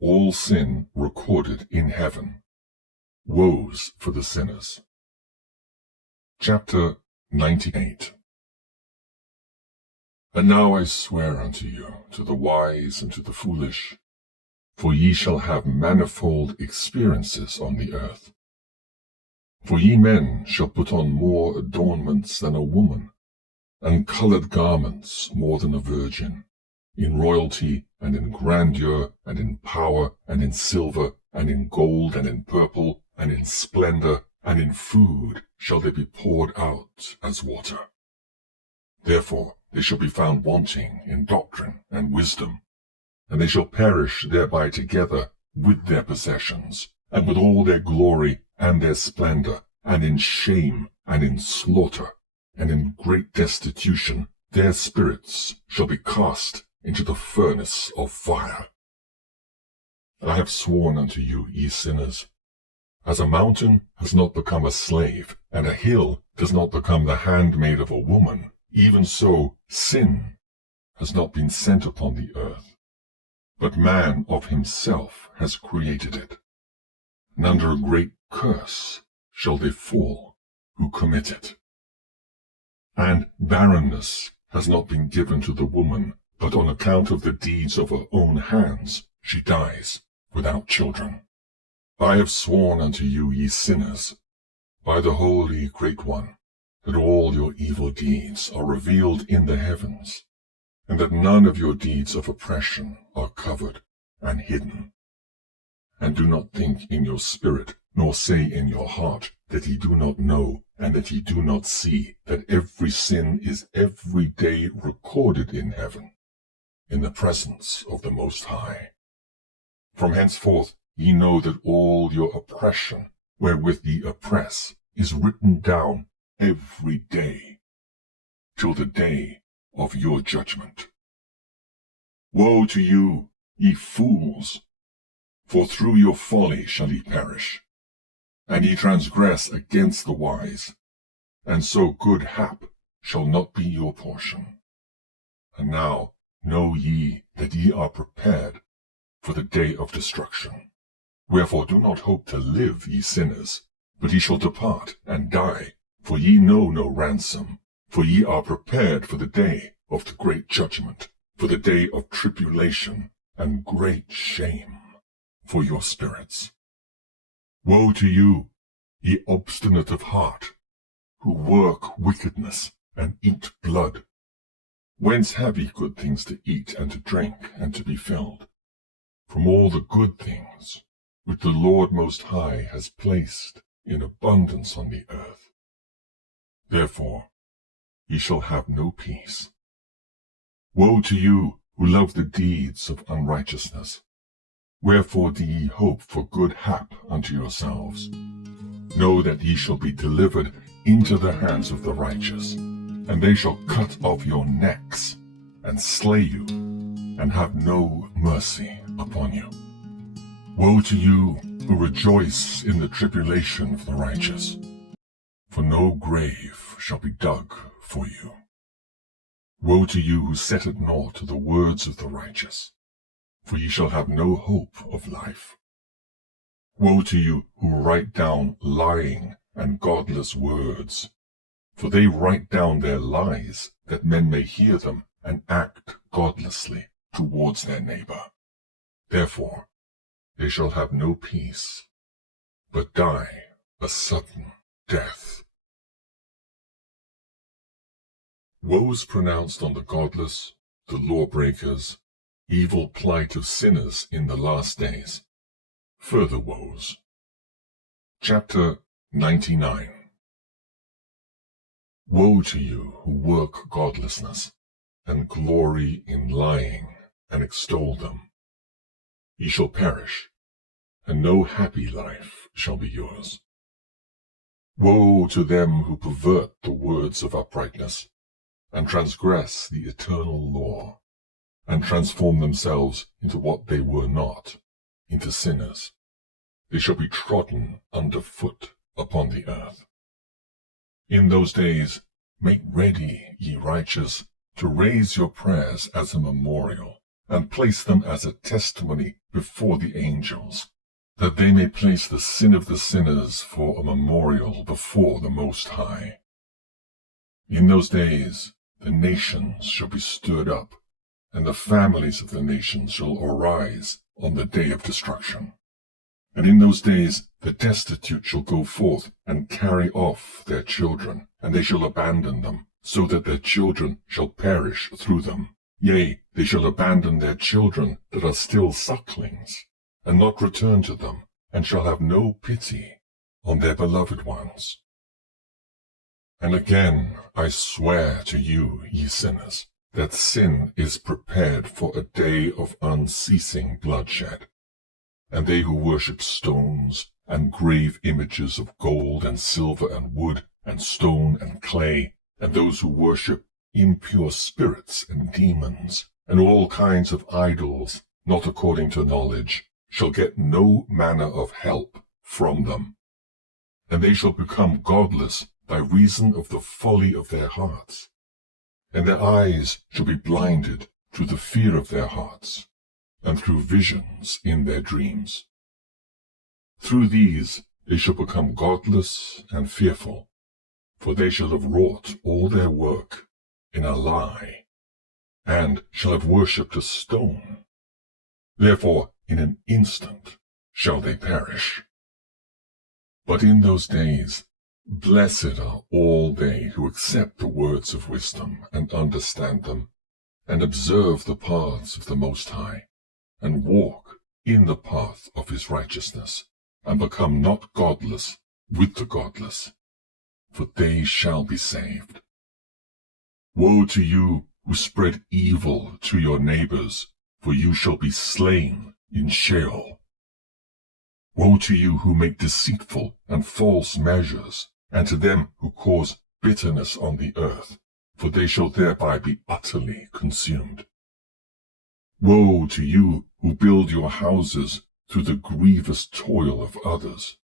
All sin recorded in heaven. Woes for the sinners. Chapter 98. And now I swear unto you, to the wise and to the foolish, for ye shall have manifold experiences on the earth. For ye men shall put on more adornments than a woman, and coloured garments more than a virgin, in royalty, and in grandeur, and in power, and in silver, and in gold, and in purple, and in splendor, and in food shall they be poured out as water. Therefore they shall be found wanting in doctrine and wisdom, and they shall perish thereby together with their possessions, and with all their glory and their splendor, and in shame, and in slaughter, and in great destitution their spirits shall be cast into the furnace of fire. I have sworn unto you, ye sinners, as a mountain has not become a slave, and a hill does not become the handmaid of a woman, even so sin has not been sent upon the earth, but man of himself has created it. And under a great curse shall they fall who commit it. And barrenness has not been given to the woman, but on account of the deeds of her own hands she dies without children. I have sworn unto you, ye sinners, by the Holy Great One, that all your evil deeds are revealed in the heavens, and that none of your deeds of oppression are covered and hidden. And do not think in your spirit, nor say in your heart, that ye do not know, and that ye do not see, that every sin is every day recorded in heaven, in the presence of the Most High. From henceforth ye know that all your oppression, wherewith ye oppress, is written down every day, till the day of your judgment. Woe to you, ye fools! For through your folly shall ye perish, and ye transgress against the wise, and so good hap shall not be your portion. And now know ye that ye are prepared for the day of destruction. Wherefore do not hope to live, ye sinners, but ye shall depart and die, for ye know no ransom, for ye are prepared for the day of the great judgment, for the day of tribulation and great shame for your spirits. Woe to you, ye obstinate of heart, who work wickedness and eat blood. Whence have ye good things to eat and to drink and to be filled? From all the good things which the Lord Most High has placed in abundance on the earth. Therefore ye shall have no peace. Woe to you who love the deeds of unrighteousness. Wherefore do ye hope for good hap unto yourselves? Know that ye shall be delivered into the hands of the righteous, and they shall cut off your necks, and slay you, and have no mercy upon you. Woe to you who rejoice in the tribulation of the righteous, for no grave shall be dug for you. Woe to you who set at naught the words of the righteous, for ye shall have no hope of life. Woe to you who write down lying and godless words, for they write down their lies, that men may hear them and act godlessly towards their neighbor. Therefore they shall have no peace, but die a sudden death. Woes pronounced on the godless, the lawbreakers, evil plight of sinners in the last days. Further woes. Chapter 99. Woe to you who work godlessness, and glory in lying, and extol them. Ye shall perish, and no happy life shall be yours. Woe to them who pervert the words of uprightness, and transgress the eternal law, and transform themselves into what they were not, into sinners. They shall be trodden under foot upon the earth. In those days make ready, ye righteous, to raise your prayers as a memorial, and place them as a testimony before the angels, that they may place the sin of the sinners for a memorial before the Most High. In those days the nations shall be stirred up, and the families of the nations shall arise on the day of destruction. And in those days the destitute shall go forth and carry off their children, and they shall abandon them, so that their children shall perish through them. Yea, they shall abandon their children that are still sucklings, and not return to them, and shall have no pity on their beloved ones. And again I swear to you, ye sinners, that sin is prepared for a day of unceasing bloodshed. And they who worship stones, and grave images of gold and silver and wood, and stone and clay, and those who worship impure spirits and demons, and all kinds of idols, not according to knowledge, shall get no manner of help from them. And they shall become godless by reason of the folly of their hearts. And their eyes shall be blinded through the fear of their hearts, and through visions in their dreams. Through these they shall become godless and fearful, for they shall have wrought all their work in a lie, and shall have worshipped a stone. Therefore in an instant shall they perish. But in those days blessed are all they who accept the words of wisdom, and understand them, and observe the paths of the Most High, and walk in the path of his righteousness, and become not godless with the godless, for they shall be saved. Woe to you who spread evil to your neighbors, for you shall be slain in Sheol. Woe to you who make deceitful and false measures, and to them who cause bitterness on the earth, for they shall thereby be utterly consumed. Woe to you who build your houses through the grievous toil of others,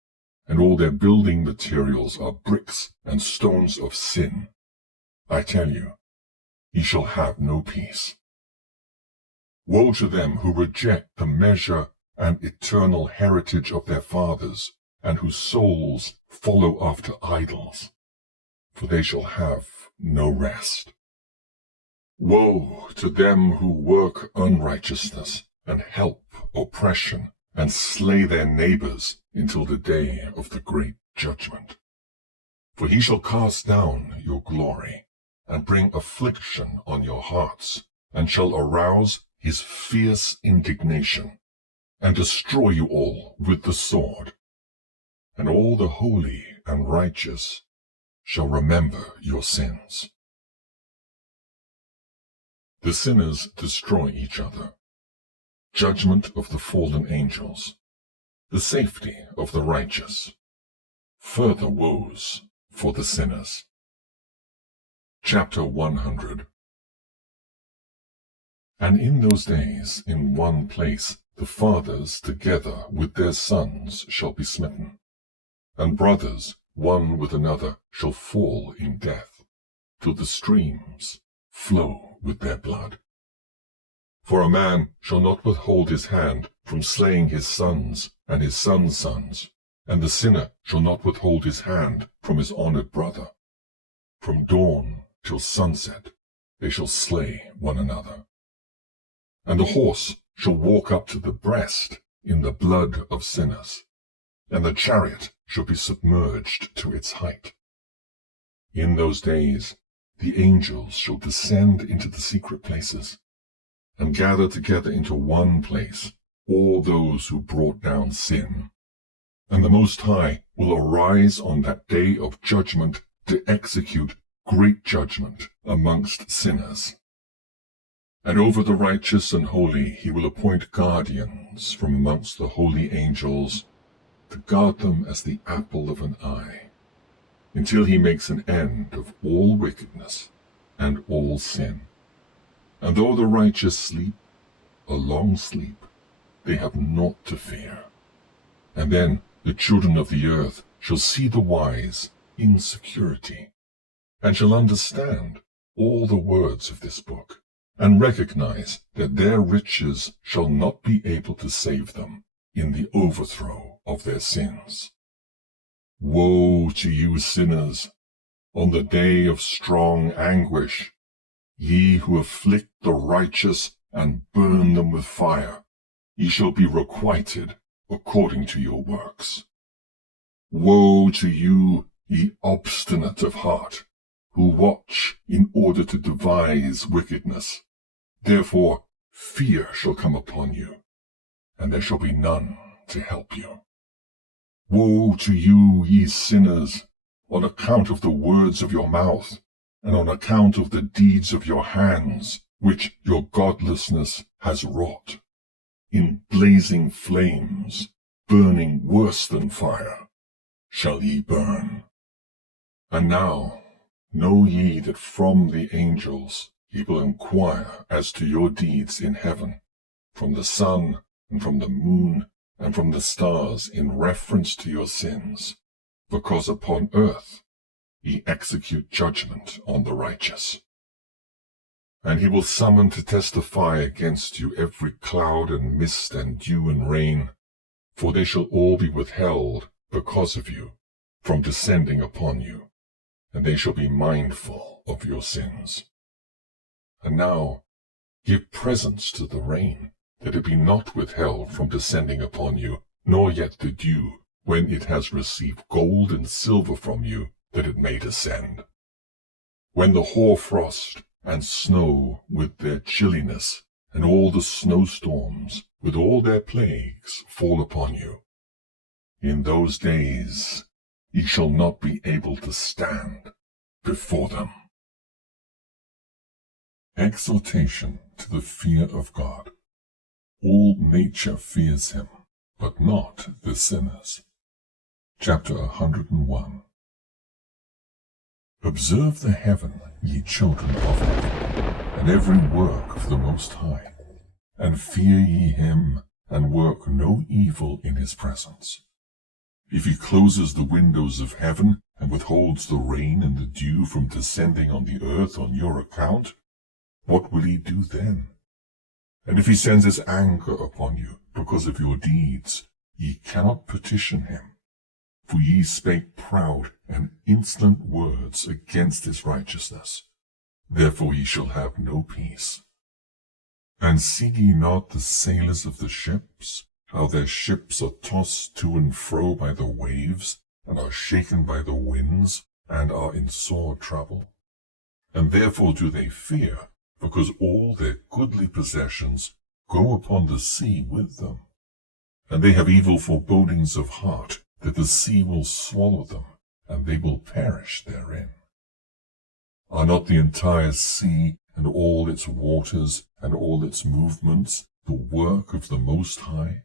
and all their building materials are bricks and stones of sin. I tell you, ye shall have no peace. Woe to them who reject the measure and eternal heritage of their fathers, and whose souls follow after idols, for they shall have no rest. Woe to them who work unrighteousness, and help oppression, and slay their neighbors until the day of the great judgment. For he shall cast down your glory, and bring affliction on your hearts, and shall arouse his fierce indignation, and destroy you all with the sword. And all the holy and righteous shall remember your sins. The sinners destroy each other. Judgment of the fallen angels. The safety of the righteous. Further woes for the sinners. Chapter 100. And in those days, in one place, the fathers together with their sons shall be smitten, and brothers one with another shall fall in death, till the streams flow with their blood. For a man shall not withhold his hand from slaying his sons and his sons' sons, and the sinner shall not withhold his hand from his honored brother. From dawn till sunset they shall slay one another. And the horse shall walk up to the breast in the blood of sinners, and the chariot shall be submerged to its height. In those days the angels shall descend into the secret places, and gather together into one place all those who brought down sin. And the Most High will arise on that day of judgment to execute great judgment amongst sinners. And over the righteous and holy he will appoint guardians from amongst the holy angels, to guard them as the apple of an eye, until he makes an end of all wickedness and all sin. And though the righteous sleep a long sleep, they have naught to fear. And then the children of the earth shall see the wise in security, and shall understand all the words of this book, and recognize that their riches shall not be able to save them in the overthrow of their sins. Woe to you sinners, on the day of strong anguish, ye who afflict the righteous and burn them with fire, ye shall be requited according to your works. Woe to you, ye obstinate of heart, who watch in order to devise wickedness. Therefore fear shall come upon you, and there shall be none to help you. Woe to you, ye sinners, on account of the words of your mouth, and on account of the deeds of your hands, which your godlessness has wrought. In blazing flames, burning worse than fire, shall ye burn. And now know ye that from the angels he will inquire as to your deeds in heaven, from the sun, and from the moon, and from the stars, in reference to your sins, because upon earth ye execute judgment on the righteous. And he will summon to testify against you every cloud and mist and dew and rain, for they shall all be withheld because of you from descending upon you, and they shall be mindful of your sins. And now give presents to the rain, that it be not withheld from descending upon you, nor yet the dew, when it has received gold and silver from you, that it may descend. When the hoarfrost and snow with their chilliness, and all the snowstorms with all their plagues fall upon you, in those days ye shall not be able to stand before them. Exhortation to the fear of God. All nature fears him, but not the sinners. Chapter 101. Observe the heaven, ye children of heaven, and every work of the Most High, and fear ye him, and work no evil in his presence. If he closes the windows of heaven, and withholds the rain and the dew from descending on the earth on your account, what will he do then? And if he sends his anger upon you because of your deeds, ye cannot petition him. For ye spake proud and insolent words against his righteousness. Therefore ye shall have no peace. And see ye not the sailors of the ships, how their ships are tossed to and fro by the waves, and are shaken by the winds, and are in sore trouble? And therefore do they fear, because all their goodly possessions go upon the sea with them. And they have evil forebodings of heart, that the sea will swallow them, and they will perish therein. Are not the entire sea, and all its waters, and all its movements, the work of the Most High?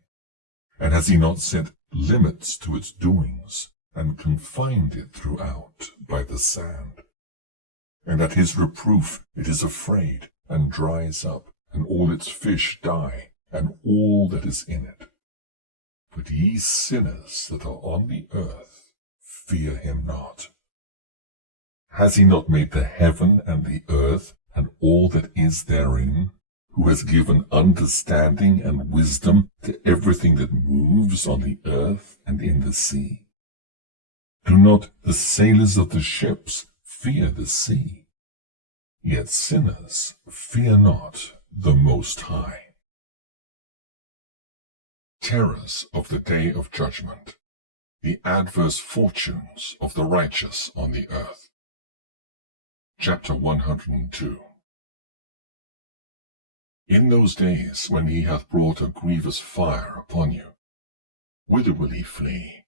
And has he not set limits to its doings, and confined it throughout by the sand? And at his reproof it is afraid, and dries up, and all its fish die, and all that is in it. But ye sinners that are on the earth, fear him not. Has he not made the heaven and the earth, and all that is therein, who has given understanding and wisdom to everything that moves on the earth and in the sea? Do not the sailors of the ships fear the sea? Yet sinners fear not the Most High. Terrors of the day of judgment, the adverse fortunes of the righteous on the earth. Chapter 102. In those days when he hath brought a grievous fire upon you, whither will he flee,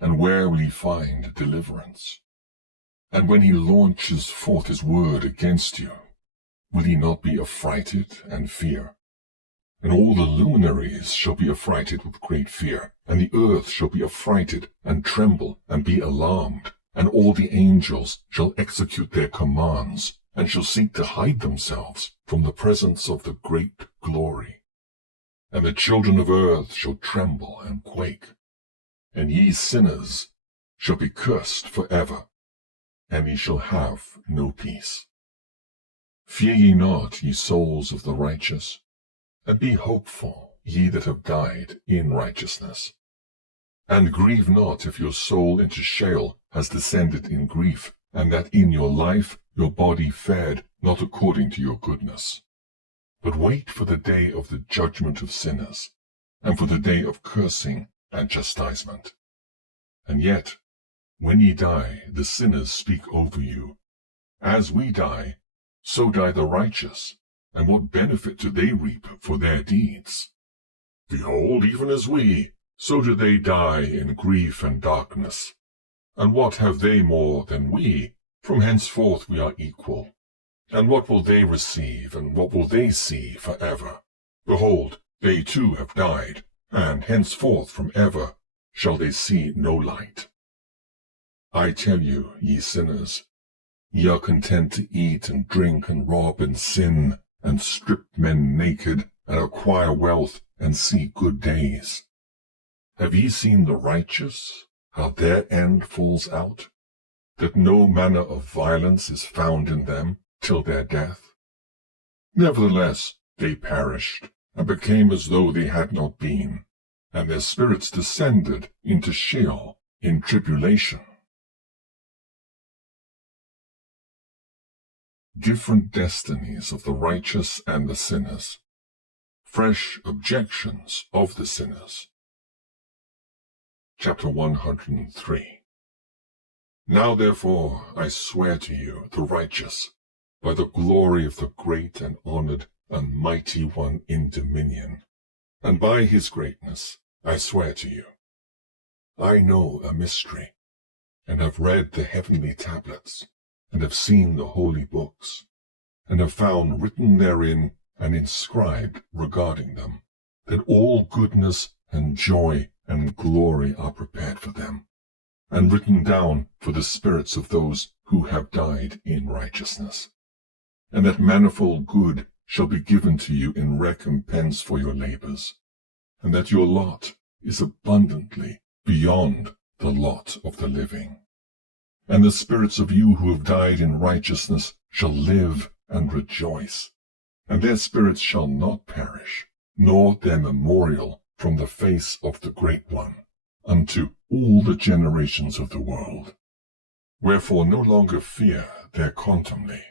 and where will he find deliverance? And when he launches forth his word against you, will he not be affrighted and fear? And all the luminaries shall be affrighted with great fear, and the earth shall be affrighted and tremble and be alarmed, and all the angels shall execute their commands, and shall seek to hide themselves from the presence of the great glory. And the children of earth shall tremble and quake, and ye sinners shall be cursed forever, and ye shall have no peace. Fear ye not, ye souls of the righteous, and be hopeful, ye that have died in righteousness. And grieve not if your soul into Sheol has descended in grief, and that in your life your body fared not according to your goodness. But wait for the day of the judgment of sinners, and for the day of cursing and chastisement. And yet, when ye die, the sinners speak over you. As we die, so die the righteous, and what benefit do they reap for their deeds? Behold, even as we, so do they die in grief and darkness. And what have they more than we? From henceforth we are equal. And what will they receive, and what will they see forever? Behold, they too have died, and henceforth from ever shall they see no light. I tell you, ye sinners, ye are content to eat and drink and rob and sin, and strip men naked, and acquire wealth, and see good days. Have ye seen the righteous, how their end falls out, that no manner of violence is found in them till their death? Nevertheless they perished, and became as though they had not been, and their spirits descended into Sheol in tribulation. Different destinies of the righteous and the sinners. Fresh objections of the sinners. Chapter 103. Now therefore I swear to you, the righteous, by the glory of the great and honored and mighty one in dominion, and by his greatness I swear to you. I know a mystery, and have read the heavenly tablets, and have seen the holy books, and have found written therein and inscribed regarding them, that all goodness and joy and glory are prepared for them, and written down for the spirits of those who have died in righteousness, and that manifold good shall be given to you in recompense for your labors, and that your lot is abundantly beyond the lot of the living. And the spirits of you who have died in righteousness shall live and rejoice, and their spirits shall not perish, nor their memorial from the face of the Great One, unto all the generations of the world. Wherefore no longer fear their contumely.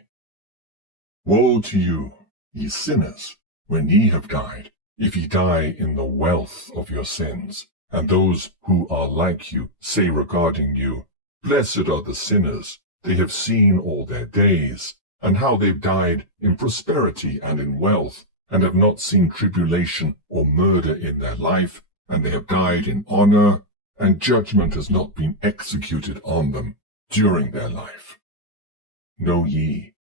Woe to you, ye sinners, when ye have died, if ye die in the wealth of your sins, and those who are like you say regarding you, Blessed are the sinners, they have seen all their days, and how they've died in prosperity and in wealth, and have not seen tribulation or murder in their life, and they have died in honor, and judgment has not been executed on them during their life. Know ye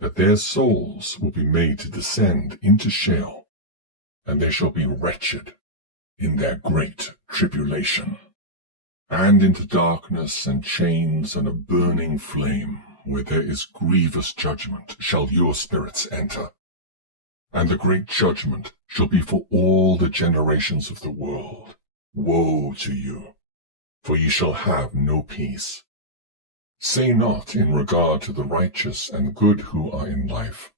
that their souls will be made to descend into Sheol, and they shall be wretched in their great tribulation, and into darkness and chains and a burning flame, where there is grievous judgment, shall your spirits enter. And the great judgment shall be for all the generations of the world. Woe to you, for ye shall have no peace. Say not in regard to the righteous and good who are in life,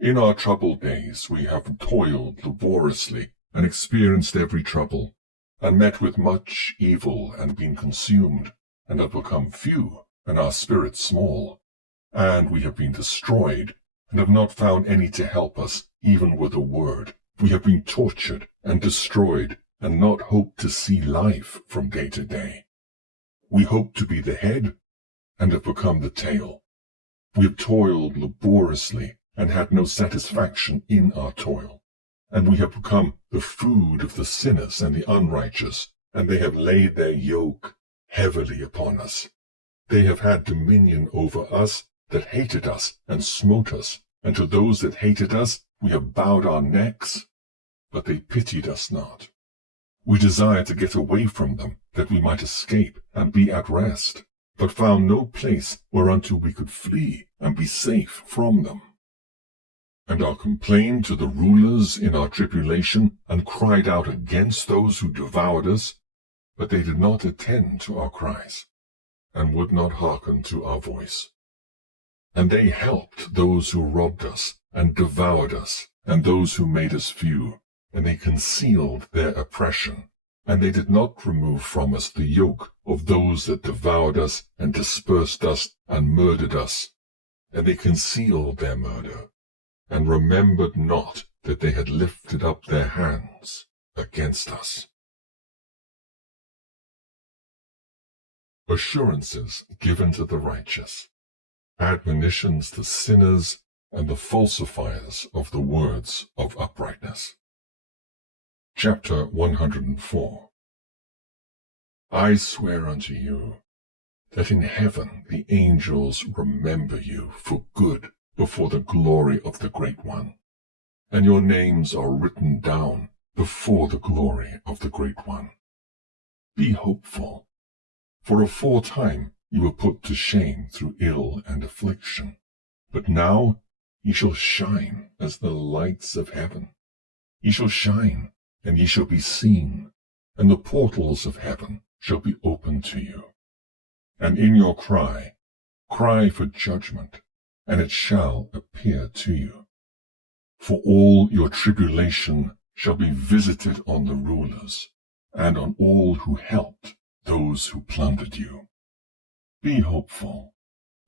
In our troubled days we have toiled laboriously and experienced every trouble, and met with much evil and been consumed, and have become few, and our spirits small. And we have been destroyed, and have not found any to help us, even with a word. We have been tortured and destroyed, and not hoped to see life from day to day. We hoped to be the head, and have become the tail. We have toiled laboriously, and had no satisfaction in our toil. And we have become the food of the sinners and the unrighteous, and they have laid their yoke heavily upon us. They have had dominion over us that hated us and smote us, and to those that hated us we have bowed our necks, but they pitied us not. We desired to get away from them, that we might escape and be at rest, but found no place whereunto we could flee and be safe from them. And our complained to the rulers in our tribulation, and cried out against those who devoured us, but they did not attend to our cries, and would not hearken to our voice. And they helped those who robbed us, and devoured us, and those who made us few, and they concealed their oppression, and they did not remove from us the yoke of those that devoured us, and dispersed us, and murdered us. And they concealed their murder, and remembered not that they had lifted up their hands against us. Assurances given to the righteous, admonitions to sinners, and the falsifiers of the words of uprightness. Chapter 104. I swear unto you, that in heaven the angels remember you for good before the glory of the Great One, and your names are written down before the glory of the Great One. Be hopeful, for aforetime you were put to shame through ill and affliction, but now ye shall shine as the lights of heaven. Ye shall shine, and ye shall be seen, and the portals of heaven shall be opened to you. And in your cry for judgment, and it shall appear to you. For all your tribulation shall be visited on the rulers, and on all who helped those who plundered you. Be hopeful,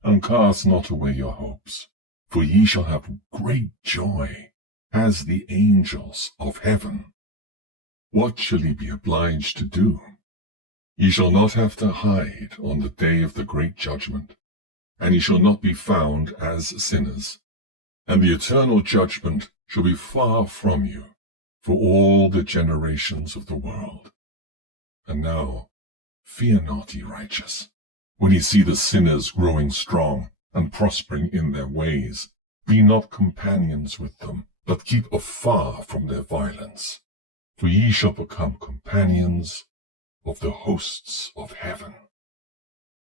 and cast not away your hopes, for ye shall have great joy, as the angels of heaven. What shall ye be obliged to do? Ye shall not have to hide on the day of the great judgment, and ye shall not be found as sinners, and the eternal judgment shall be far from you for all the generations of the world. And now, fear not, ye righteous, when ye see the sinners growing strong and prospering in their ways. Be not companions with them, but keep afar from their violence, for ye shall become companions of the hosts of heaven.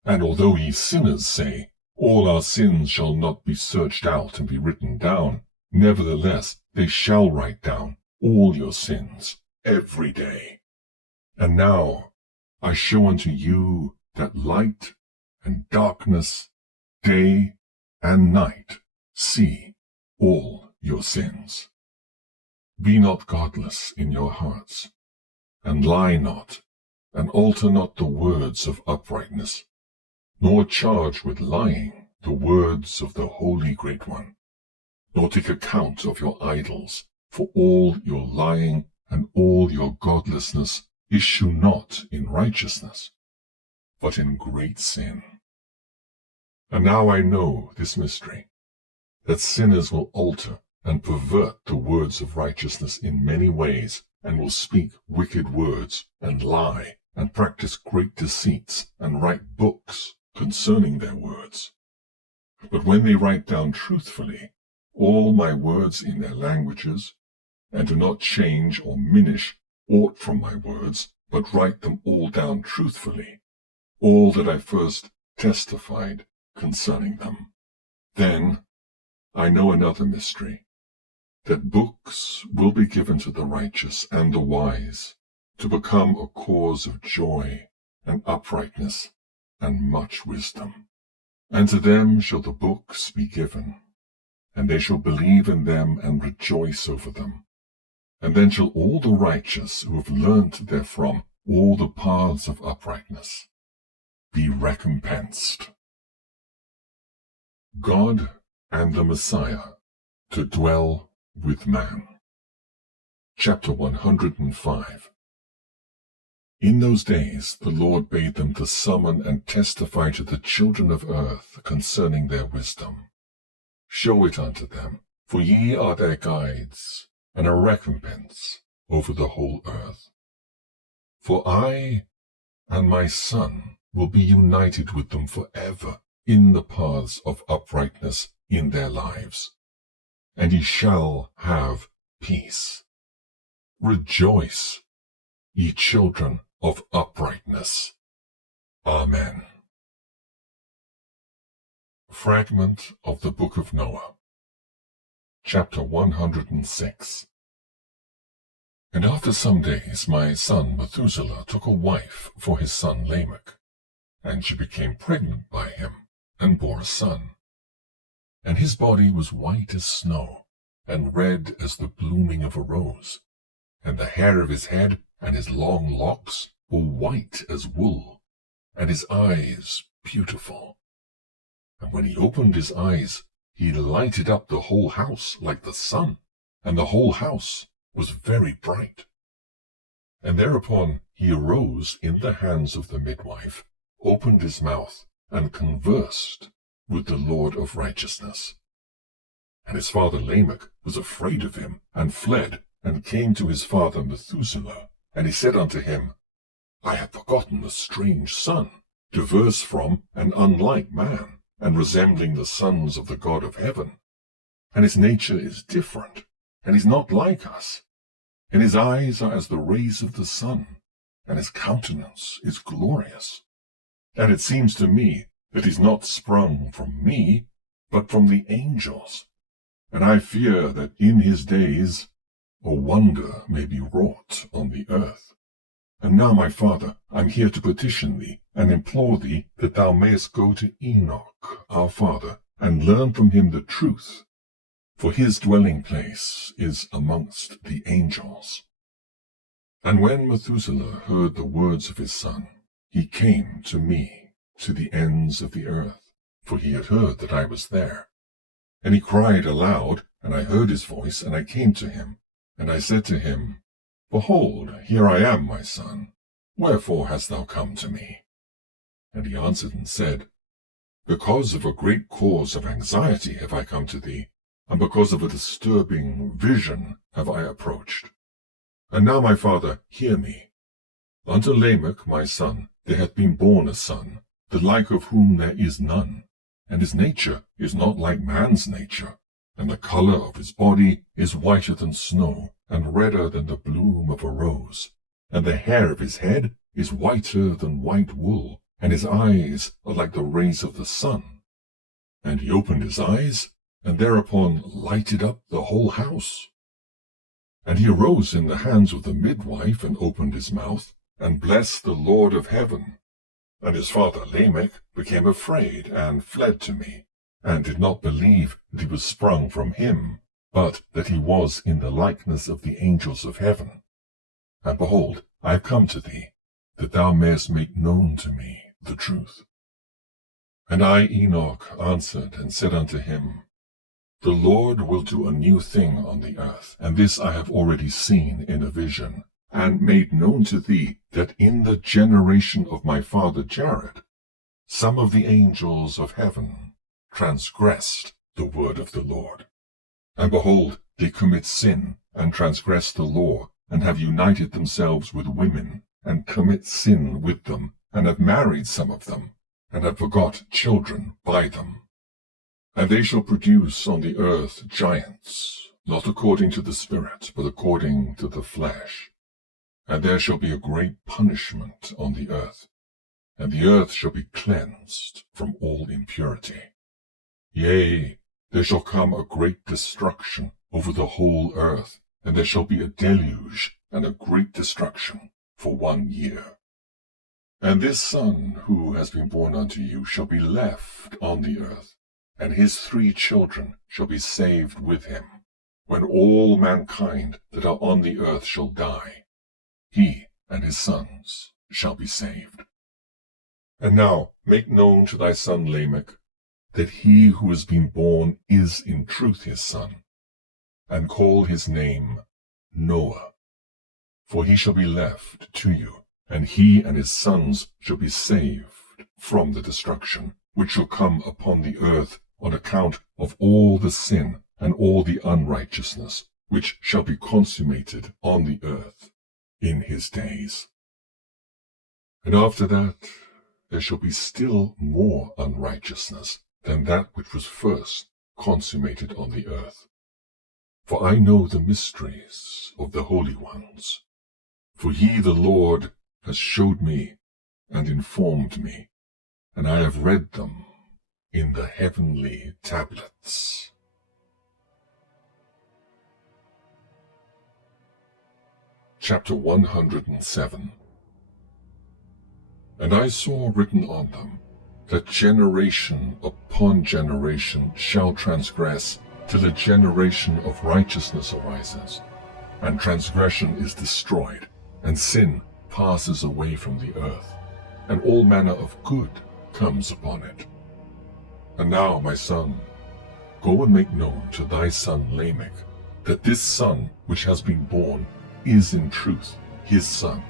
And although ye sinners say, all our sins shall not be searched out and be written down, nevertheless they shall write down all your sins every day. And now I show unto you that light and darkness, day and night, see all your sins. Be not godless in your hearts, and lie not, and alter not the words of uprightness, nor charge with lying the words of the Holy Great One, nor take account of your idols, for all your lying and all your godlessness issue not in righteousness, but in great sin. And now I know this mystery, that sinners will alter and pervert the words of righteousness in many ways, and will speak wicked words, and lie, and practice great deceits, and write books concerning their words. But when they write down truthfully all my words in their languages, and do not change or minish aught from my words, but write them all down truthfully, all that I first testified concerning them, then I know another mystery, that books will be given to the righteous and the wise, to become a cause of joy and uprightness and much wisdom. And to them shall the books be given, and they shall believe in them and rejoice over them. And then shall all the righteous who have learnt therefrom all the paths of uprightness be recompensed. God and the Messiah to dwell with man. Chapter 105. In those days the Lord bade them to summon and testify to the children of earth concerning their wisdom. Show it unto them, for ye are their guides, and a recompense over the whole earth. For I and my Son will be united with them forever in the paths of uprightness in their lives, and ye shall have peace. Rejoice, ye children of uprightness. Amen. Fragment of the Book of Noah. Chapter 106. And after some days my son Methuselah took a wife for his son Lamech, and she became pregnant by him, and bore a son. And his body was white as snow, and red as the blooming of a rose, and the hair of his head and his long locks were white as wool, and his eyes beautiful. And when he opened his eyes, he lighted up the whole house like the sun, and the whole house was very bright. And thereupon he arose in the hands of the midwife, opened his mouth, and conversed with the Lord of righteousness. And his father Lamech was afraid of him, and fled, and came to his father Methuselah. And he said unto him, I have begotten a strange son, diverse from and unlike man, and resembling the sons of the God of heaven. And his nature is different, and is not like us. And his eyes are as the rays of the sun, and his countenance is glorious. And it seems to me that he is not sprung from me, but from the angels. And I fear that in his days a wonder may be wrought on the earth. And now, my father, I am here to petition thee, and implore thee that thou mayest go to Enoch, our father, and learn from him the truth, for his dwelling place is amongst the angels. And when Methuselah heard the words of his son, he came to me, to the ends of the earth, for he had heard that I was there. And he cried aloud, and I heard his voice, and I came to him. And I said to him, Behold, here I am, my son. Wherefore hast thou come to me? And he answered and said, Because of a great cause of anxiety have I come to thee, and because of a disturbing vision have I approached. And now, my father, hear me. Unto Lamech, my son, there hath been born a son, the like of whom there is none, and his nature is not like man's nature, and the color of his body is whiter than snow, and redder than the bloom of a rose, and the hair of his head is whiter than white wool, and his eyes are like the rays of the sun. And he opened his eyes, and thereupon lighted up the whole house. And he arose in the hands of the midwife, and opened his mouth, and blessed the Lord of heaven. And his father Lamech became afraid, and fled to me, and did not believe that he was sprung from him, but that he was in the likeness of the angels of heaven. And behold, I have come to thee, that thou mayest make known to me the truth. And I, Enoch, answered and said unto him, The Lord will do a new thing on the earth, and this I have already seen in a vision, and made known to thee, that in the generation of my father Jared, some of the angels of heaven transgressed the word of the Lord. And behold, they commit sin, and transgress the law, and have united themselves with women, and commit sin with them, and have married some of them, and have begot children by them. And they shall produce on the earth giants, not according to the Spirit, but according to the flesh. And there shall be a great punishment on the earth, and the earth shall be cleansed from all impurity. Yea, there shall come a great destruction over the whole earth, and there shall be a deluge and a great destruction for 1 year. And this son who has been born unto you shall be left on the earth, and his 3 children shall be saved with him, when all mankind that are on the earth shall die. He and his sons shall be saved. And now make known to thy son Lamech that he who has been born is in truth his son, and call his name Noah. For he shall be left to you, and he and his sons shall be saved from the destruction which shall come upon the earth on account of all the sin and all the unrighteousness which shall be consummated on the earth in his days. And after that there shall be still more unrighteousness than that which was first consummated on the earth. For I know the mysteries of the holy ones. For he, the Lord, has showed me and informed me, and I have read them in the heavenly tablets. Chapter 107. And I saw written on them that generation upon generation shall transgress, till a generation of righteousness arises, and transgression is destroyed, and sin passes away from the earth, and all manner of good comes upon it. And now, my son, go and make known to thy son Lamech that this son which has been born is in truth his son,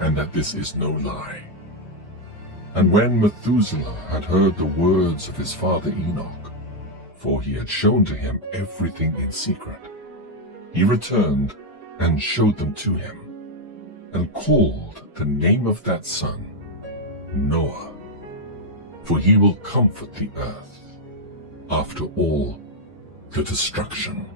and that this is no lie. And when Methuselah had heard the words of his father Enoch, for he had shown to him everything in secret, he returned and showed them to him, and called the name of that son Noah, for he will comfort the earth after all the destruction.